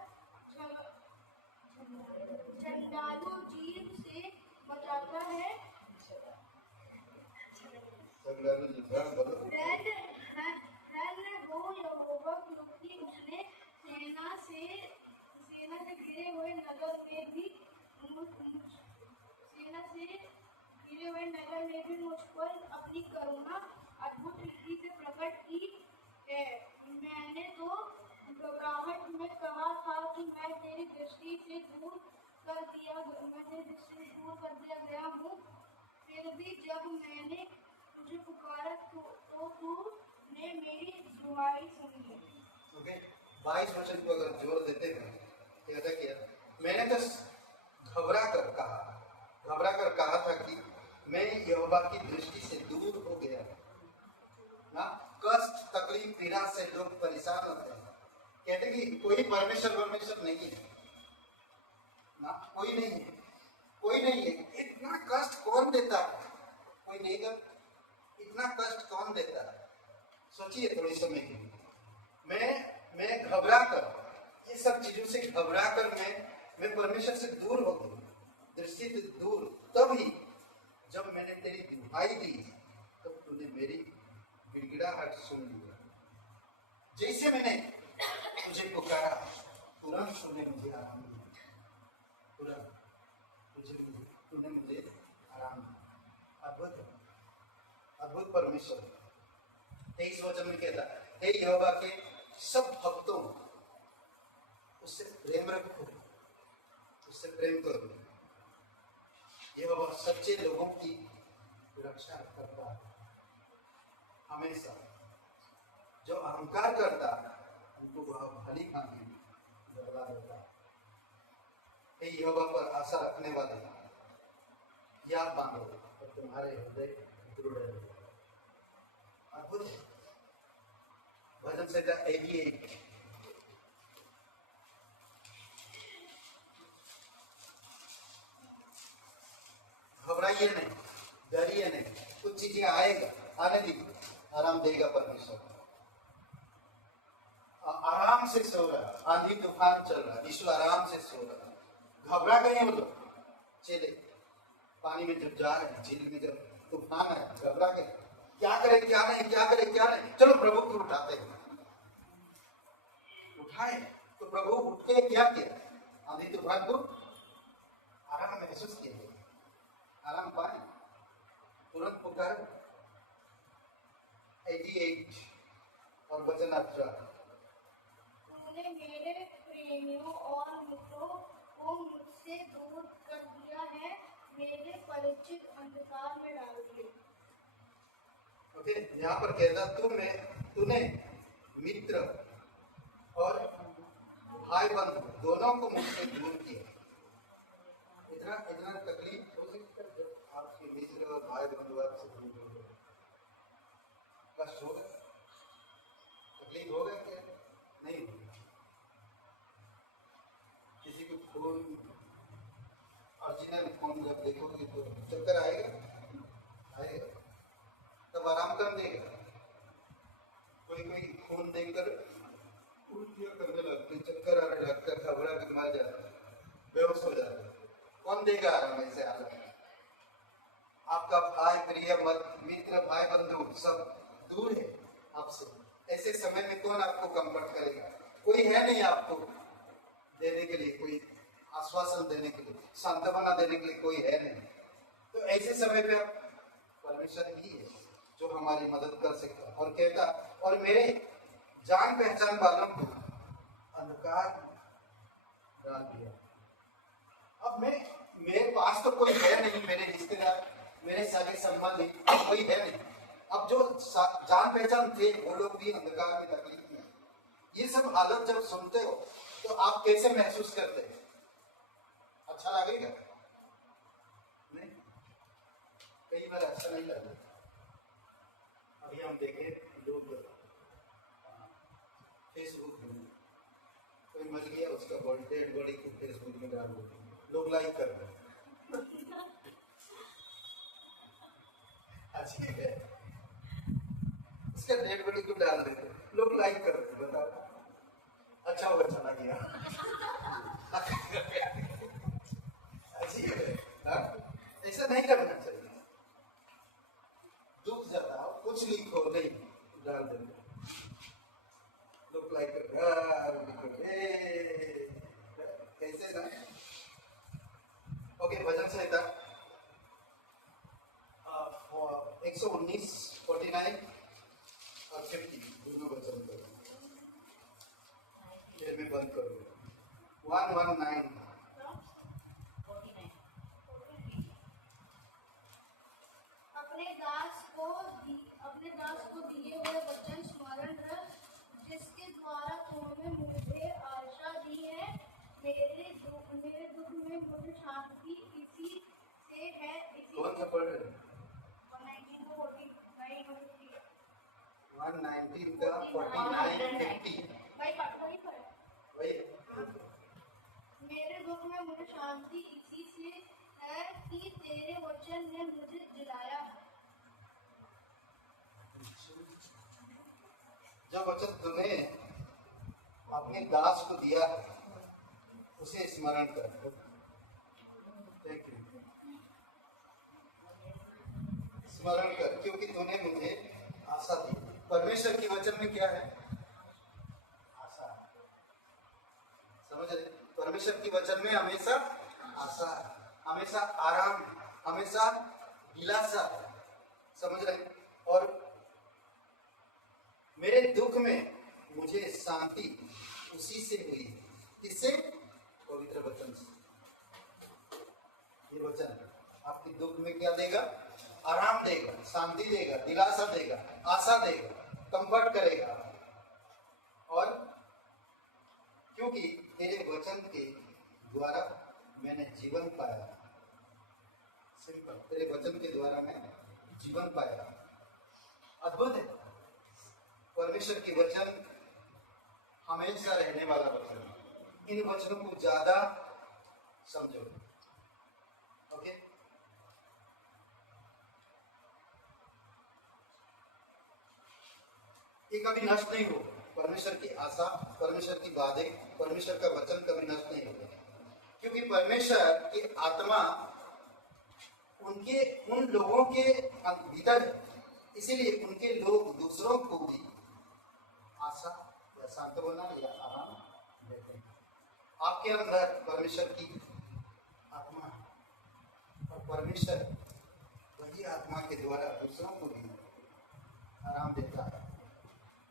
जंडालू जीव से बचाता है। धन्य हो यहोवा, क्योंकि उसने सेना से घिरे हुए नगर में भी मुझ पर अपनी करुणा अद्भुत रीति से प्रकट की है। मैंने तो घबराहट में कहा था कि मैं तेरी दृष्टि से दूर कर दिया गया हूँ, फिर भी जब मैंने तुझे पुकारा तो तूने मेरी दुआई सुनी। ओके, 22 वचन को अगर जोर देते हैं, क्या किया? मैंने तो घबरा कर कहा था कि मैं यहोवा की दृष्टि से दूर हो गया ना। कष्ट, तकलीफ, पीड़ा से लोग परेशान होते हैं, कहते कि कोई परमेश्वर नहीं है ना, कोई नहीं है। इतना कष्ट कौन देता है? कोई नहीं कर, इतना कष्ट कौन देता है? सोचिए थोड़ी समय के लिए। मैं घबरा कर, ये सब चीजों से घबरा कर मैं परमेश्वर से दूर हो गया, दृष्टि से दूर। तभी जब मैंने तेरी दुहाई दी, तब तूने मेरी गिड़गिड़ाहट सुन लिया। जैसे मैंने तुझे पुकारा, तुरंत तूने मुझे आराम दिया, तूने मुझे आराम दिया। अद्भुत परमेश्वर। 23 वचन में कहता, हे यहोवा के सब भक्तों, उससे प्रेम रखो, उससे प्रेम करो। यहोवा सच्चे लोगों की रक्षा करता है हमेशा। जो अहंकार करता है उनको वह भली भांति बदला देता है। हे यहोवा पर आशा रखने वाले, याद बांधो और तुम्हारे हृदय दृढ़ रहेगा। अद्भुत भजन संहिता 88। घबराइए नहीं, डरिए नहीं, कुछ चीजें आएगा, आने दीजिए, आराम देगा परमेश्वर। आराम से सो रहा, आंधी तूफान चल रहा, यीशु आराम से सो रहा। घबरा गए वो लोग, चले पानी में जब जा रहे, झील में जब तूफान है, घबरा गए, क्या करे क्या नहीं। चलो प्रभु को उठाते हैं, उठाए तो प्रभु उठ के क्या किया? आंधी तूफान को आराम महसूस किया, आराम पाए, तुरंत पुकारो। 88 और वचन 18। तूने मेरे प्रेमियों और मित्रों को मुझसे दूर कर दिया है, मेरे परिचित अंधकार में डाल दिए। ओके, यहाँ पर कहता तूने मित्र और भाई बंधु दोनों को मुझसे दूर किया। इतना तकलीफ हो सकता है जब आपके मित्र और भाई बंधु आपसे दूर हो गए। कष्ट हो गया, तकलीफ हो गया क्या? नहीं। किसी को फोन, ओरिजिनल फोन जब देखोगे तो चक्कर आएगा, तब आराम कर देगा। कोई खून देखकर उल्टियां करने लगते, चक्कर आ रहा, डॉक्टर घबरा के मर जाता है, बेहोश हो जाता है। कौन देगा आराम ऐसे हालत में? आपका भाई, प्रिय मित्र, भाई बंधु सब दूर है आपसे। ऐसे समय में कौन आपको कंफर्ट करेगा? कोई है नहीं आपको देने के लिए, कोई आश्वासन देने के लिए, सांत्वना देने के लिए कोई है नहीं। तो ऐसे समय पे आप परमेश्वर ही है जो हमारी मदद कर सकता है। और कहता, और मेरे जान पहचान वालों को अंधकार डाल दिया। अब मेरे पास तो कोई है नहीं, मेरे रिश्तेदार, मेरे सारे संबंधी कोई है नहीं। अब जो जान पहचान थे वो लोग भी अंधकार में तकलीफ में। ये सब हालत जब सुनते हो तो आप कैसे महसूस करते हैं? अच्छा लगेगा? नहीं, कई बार अच्छा नहीं लगता। अभी हम देखें लोग फेसबुक में कोई मर गया, उसका डेड बॉडी को फेसबुक में डाल देते हैं, लोग लाइक कर रहे हैं। अच्छी है, उसका डेड बॉडी को डाल देते हैं, लोग लाइक कर रहे हैं। बताओ, अच्छा होगा, चला गया। अच्छी है ना? ऐसा नहीं करना चाहिए। दुख जताओ, कुछ लिखो नहीं, डाल देते लोग लाइक कर कैसे ना। ओके, भजन संहिता 119, 49 और 50 दोनों वचन करो। फिर मैं बंद करूँगा। 119 अपने दास को दिए हुए वचन स्मरण रख, जिसके द्वारा तूने मुझे आशा दी है। मेरे दुख में मुझे शांति इसी से है। कौन सा पढ़ रहे हैं? 119 को 49 और 50। 119 का 49, 50 वही। मेरे दुख में मुझे शांति इसी से है कि तेरे वचन ने मुझे जिलाया। जो वचन तूने अपने दास को दिया है उसे स्मरण कर। Thank you. स्मरण कर, क्योंकि तूने मुझे आशा दी। परमेश्वर के वचन में क्या है? आशा। समझ रहे? परमेश्वर के वचन में हमेशा आशा, हमेशा आराम, हमेशा दिलासा। समझ रहे? और मेरे दुख में मुझे शांति उसी से हुई। किससे? पवित्र वचन से। ये वचन आपके दुख में क्या देगा? आराम देगा, शांति देगा, दिलासा देगा, आशा देगा, कंफर्ट करेगा। और क्योंकि तेरे वचन के द्वारा मैंने जीवन पाया। सिंपल, तेरे वचन के द्वारा मैंने जीवन पाया। अद्भुत है। परमेश्वर के वचन हमेशा रहने वाला वचन है। इन वचनों को ज्यादा समझो। ओके, ये कभी नष्ट नहीं हो। परमेश्वर की आशा, परमेश्वर की बातें, परमेश्वर का वचन कभी नष्ट नहीं होगा, क्योंकि परमेश्वर की आत्मा उन लोगों के भीतर है। इसीलिए उनके लोग दूसरों को भी आशा या सांत्वना या आराम देते हैं। आपके अंदर परमेश्वर की आत्मा है और परमेश्वर वही आत्मा के द्वारा दूसरों को भी आराम देता है।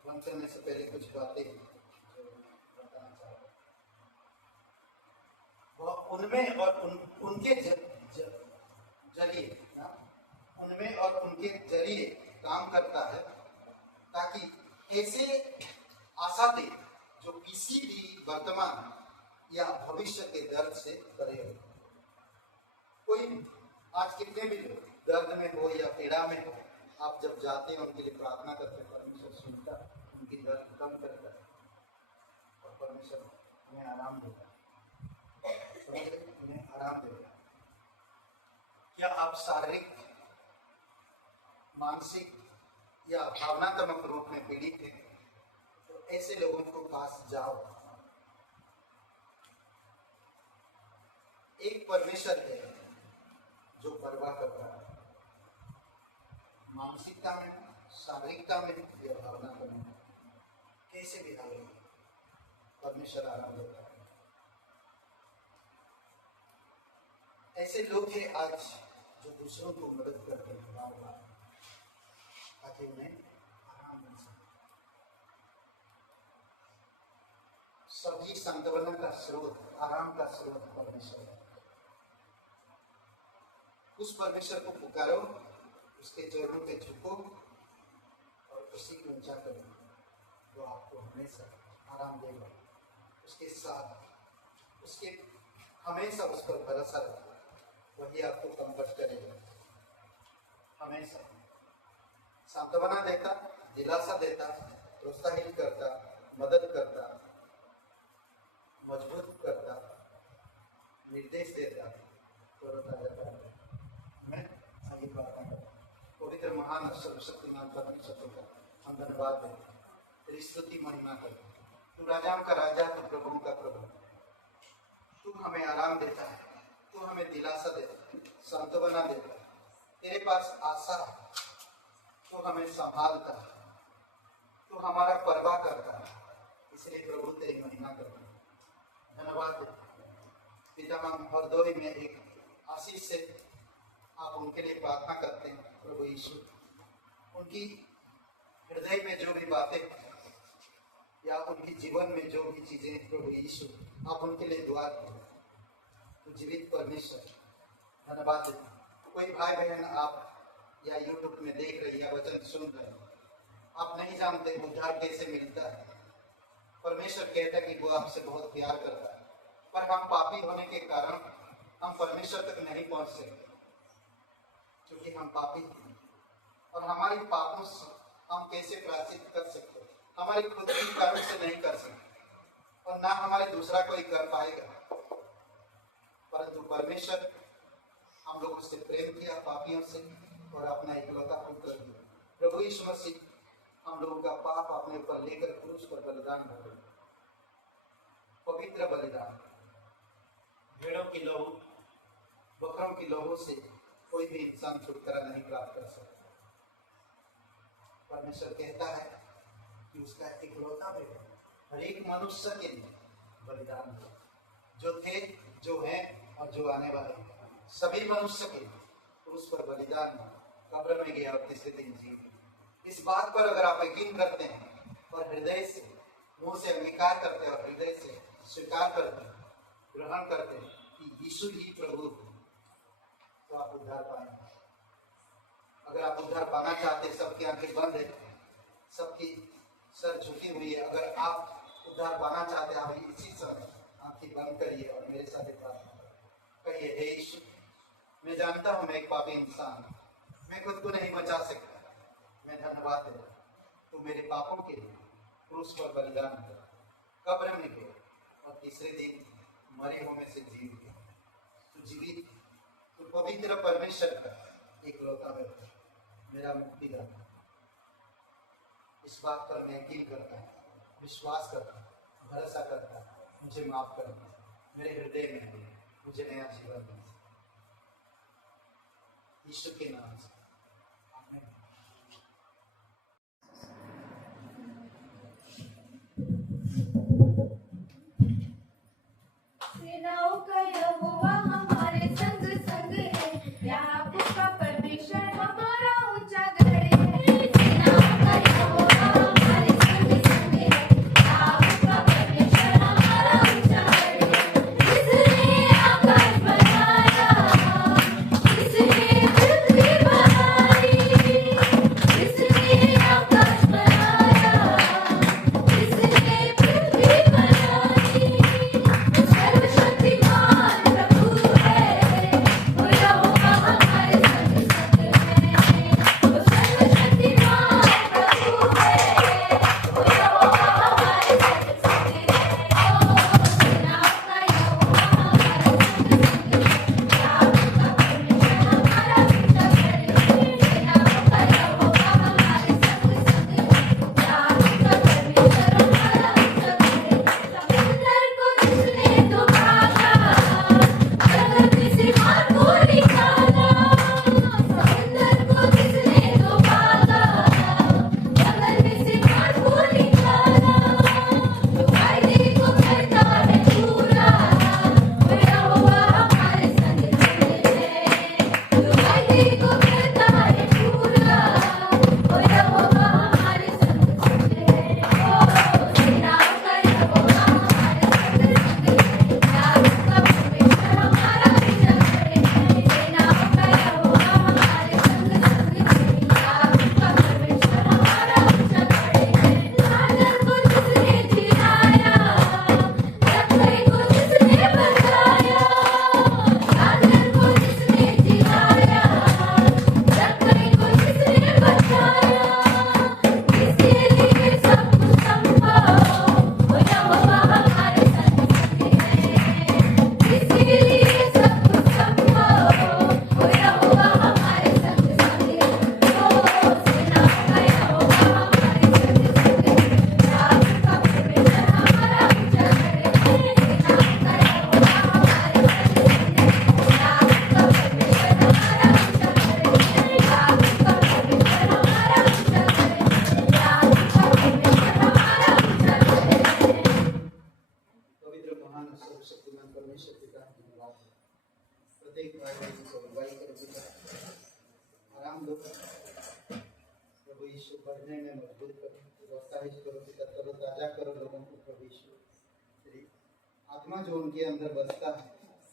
बंद करने से पहले कुछ बातें जो बताना चाहता हूँ, उनमें और उनके जरिए उनमें और उनके जरिए काम करता है, ताकि ऐसे आशा दे जो किसी भी वर्तमान या भविष्य के दर्द से परे हो। कोई आज कितने भी लोग दर्द में हो या पीड़ा में हो, आप जब जाते हैं उनके लिए प्रार्थना करते हैं, परमेश्वर सुनता है, उनकी दर्द कम करता है और परमेश्वर उन्हें आराम देता है। उन्हें आराम देता है। क्या आप शारीरिक, मानसिक या भावनात्मक रूप में पीड़ित हैं, तो ऐसे लोगों को पास जाओ। एक परमेश्वर है जो परवाह करता है, मानसिकता में, शारीरिकता में या भावना में, कैसे भी हाल परमेश्वर आराम देता है। ऐसे लोग हैं आज जो दूसरों को मदद करते हैं बार बार, ताकि उन्हें आराम मिल सके। सभी सांत्वना का स्रोत, आराम का स्रोत परमेश्वर है। उस परमेश्वर को पुकारो, उसके चरणों पे झुको और उसी को ऊंचा करो, वो आपको हमेशा आराम देगा। उसके साथ उसके हमेशा उस पर भरोसा रखो, वही आपको कंफर्ट करेगा। हमेशा सांत्वना देता, दिलासा देता, प्रोत्साहित करता, मदद करता, मजबूत करता, निर्देश देता, तरोताजा करता। मैं आगे प्रार्थना करता हूं। पवित्र महान सर्वशक्तिमान परमेश्वर का हम धन्यवाद देते हैं, तेरी स्तुति महिमा करते हैं। तू राजाओं का राजा, तू प्रभुओं का प्रभु। तू हमें आराम देता है, तू हमें दिलासा देता है, सांत्वना देता है। तेरे पास आशा है, तू हमें संभालता है, तू हमारा परवाह करता है। इसलिए प्रभु तेरी महिमा करते हैं, धन्यवाद देते हैं। पिता हम हृदय में एक आशीष से आप उनके लिए प्रार्थना करते हैं। प्रभु यीशु, उनकी हृदय में जो भी बातें या उनकी जीवन में जो भी चीजें, प्रभु यीशु आप उनके लिए दुआ करें। तो जीवित परमेश्वर, धन्यवाद देते हैं। कोई भाई बहन आप या यूट्यूब में देख रही है, वचन सुन रहे हैं, आप नहीं जानते उद्धार कैसे मिलता है। परमेश्वर कहता है कि वो आपसे बहुत प्यार करता है, पर हम पापी होने के कारण हम परमेश्वर तक नहीं पहुंच सकते, क्योंकि हम पापी हैं और हमारी पापों से हम कैसे प्रायश्चित कर सकते हैं? हमारी खुद की कर्म से नहीं कर सकते और ना हमारे दूसरा कोई कर पाएगा। परंतु परमेश्वर हम लोगों से प्रेम किया पापियों से और अपना इकलौता पुत्र दिया। प्रभु यीशु मसीह हम लोगों का पाप अपने ऊपर लेकर क्रूस पर बलिदान कर दिया, पवित्र बलिदान। भेड़ों की लहू, बकरों की लहू से कोई भी इंसान छुटकारा नहीं प्राप्त कर सकता। परमेश्वर कहता है कि उसका इकलौता बेटा हर एक मनुष्य के लिए बलिदान हुआ, जो थे, जो हैं और जो आने वाले हैं, सभी मनुष्य के लिए उस पर बलिदान हुआ, कब्र में गया और तीसरे दिन जी गया। इस बात पर अगर आप यकीन करते हैं और हृदय से, मुंह से अंगीकार करते हैं और हृदय से स्वीकार करते हैं, ग्रहण करते हैं कि यीशु ही प्रभु, तो आप उद्धार पाएंगे। अगर आप उद्धार पाना चाहते हैं, सबकी आंखें बंद है, सबकी सर झुकी हुई है, अगर आप उद्धार पाना चाहते हैं, आप इसी समय आंखें बंद करिए और मेरे साथ प्रार्थना कहिए, हे यीशु, मैं जानता हूं मैं एक पापी इंसान, मैं खुद को नहीं बचा सकता, मैं धन्यवाद देता हूं, तू मेरे पापों के लिए क्रूस पर बलिदान कर, कब्र में गया और तीसरे दिन मरे हुए में से जीव गया। तू जीवित, तू पवित्र परमेश्वर का इकलौता बेटा, मेरा मुक्तिदाता। इस बात पर मैं यकीन करता हूँ, विश्वास करता हूँ, भरोसा करता हूँ, मुझे माफ करना, मेरे हृदय में मुझे नया जीवन दे, यीशु के नाम से, आमीन। सेनाओं का यहोवा हमारे संग संग है, याकूब का परमेश्वर हमारा ऊंचा गढ़ है। सेनाओं का यहोवा हमारे संग संग है, याकूब का परमेश्वर हमारा ऊंचा गढ़ है। जिसने आकाश बनाया, जिसने पृथ्वी बनाया, हम लोग प्रभु यीशु बढ़ने में मजबूत करो, प्रोत्साहित करो, तरोताजा करो लोगों को प्रभु यीशु। तेरी आत्मा जो उनके अंदर बसता है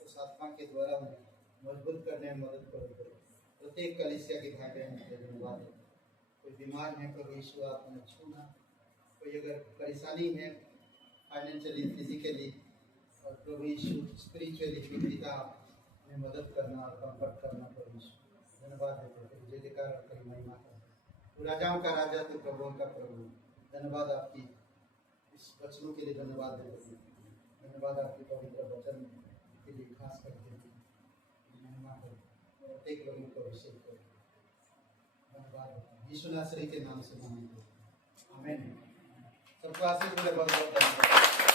उस आत्मा के द्वारा उन्हें मजबूत करने में मदद करो। प्रत्येक कलीसिया के भाई बहन के धन्यवाद। कोई बीमार है प्रभु यीशु आप उन्हें छूना, कोई अगर परेशानी है फाइनेंशियली फिजिकली और प्रभु यीशु स्पिरिचुअली भी पिता में मदद करना और कंफर्ट करना प्रभु यीशु। धन्यवाद देते हैं, जय जयकार और तेरी महिमा करते। तू राजाओं का राजा, तू प्रभुओं का प्रभु। धन्यवाद आपकी इस वचनों के लिए, धन्यवाद देते हैं, धन्यवाद आपके पवित्र वचन के लिए खास करके महिमा करो, प्रत्येक लोगों को अभिषेक करो। धन्यवाद यीशु नासरी के नाम से मांगते हैं, आमीन। सबको आशीष मिले, बहुत बहुत धन्यवाद।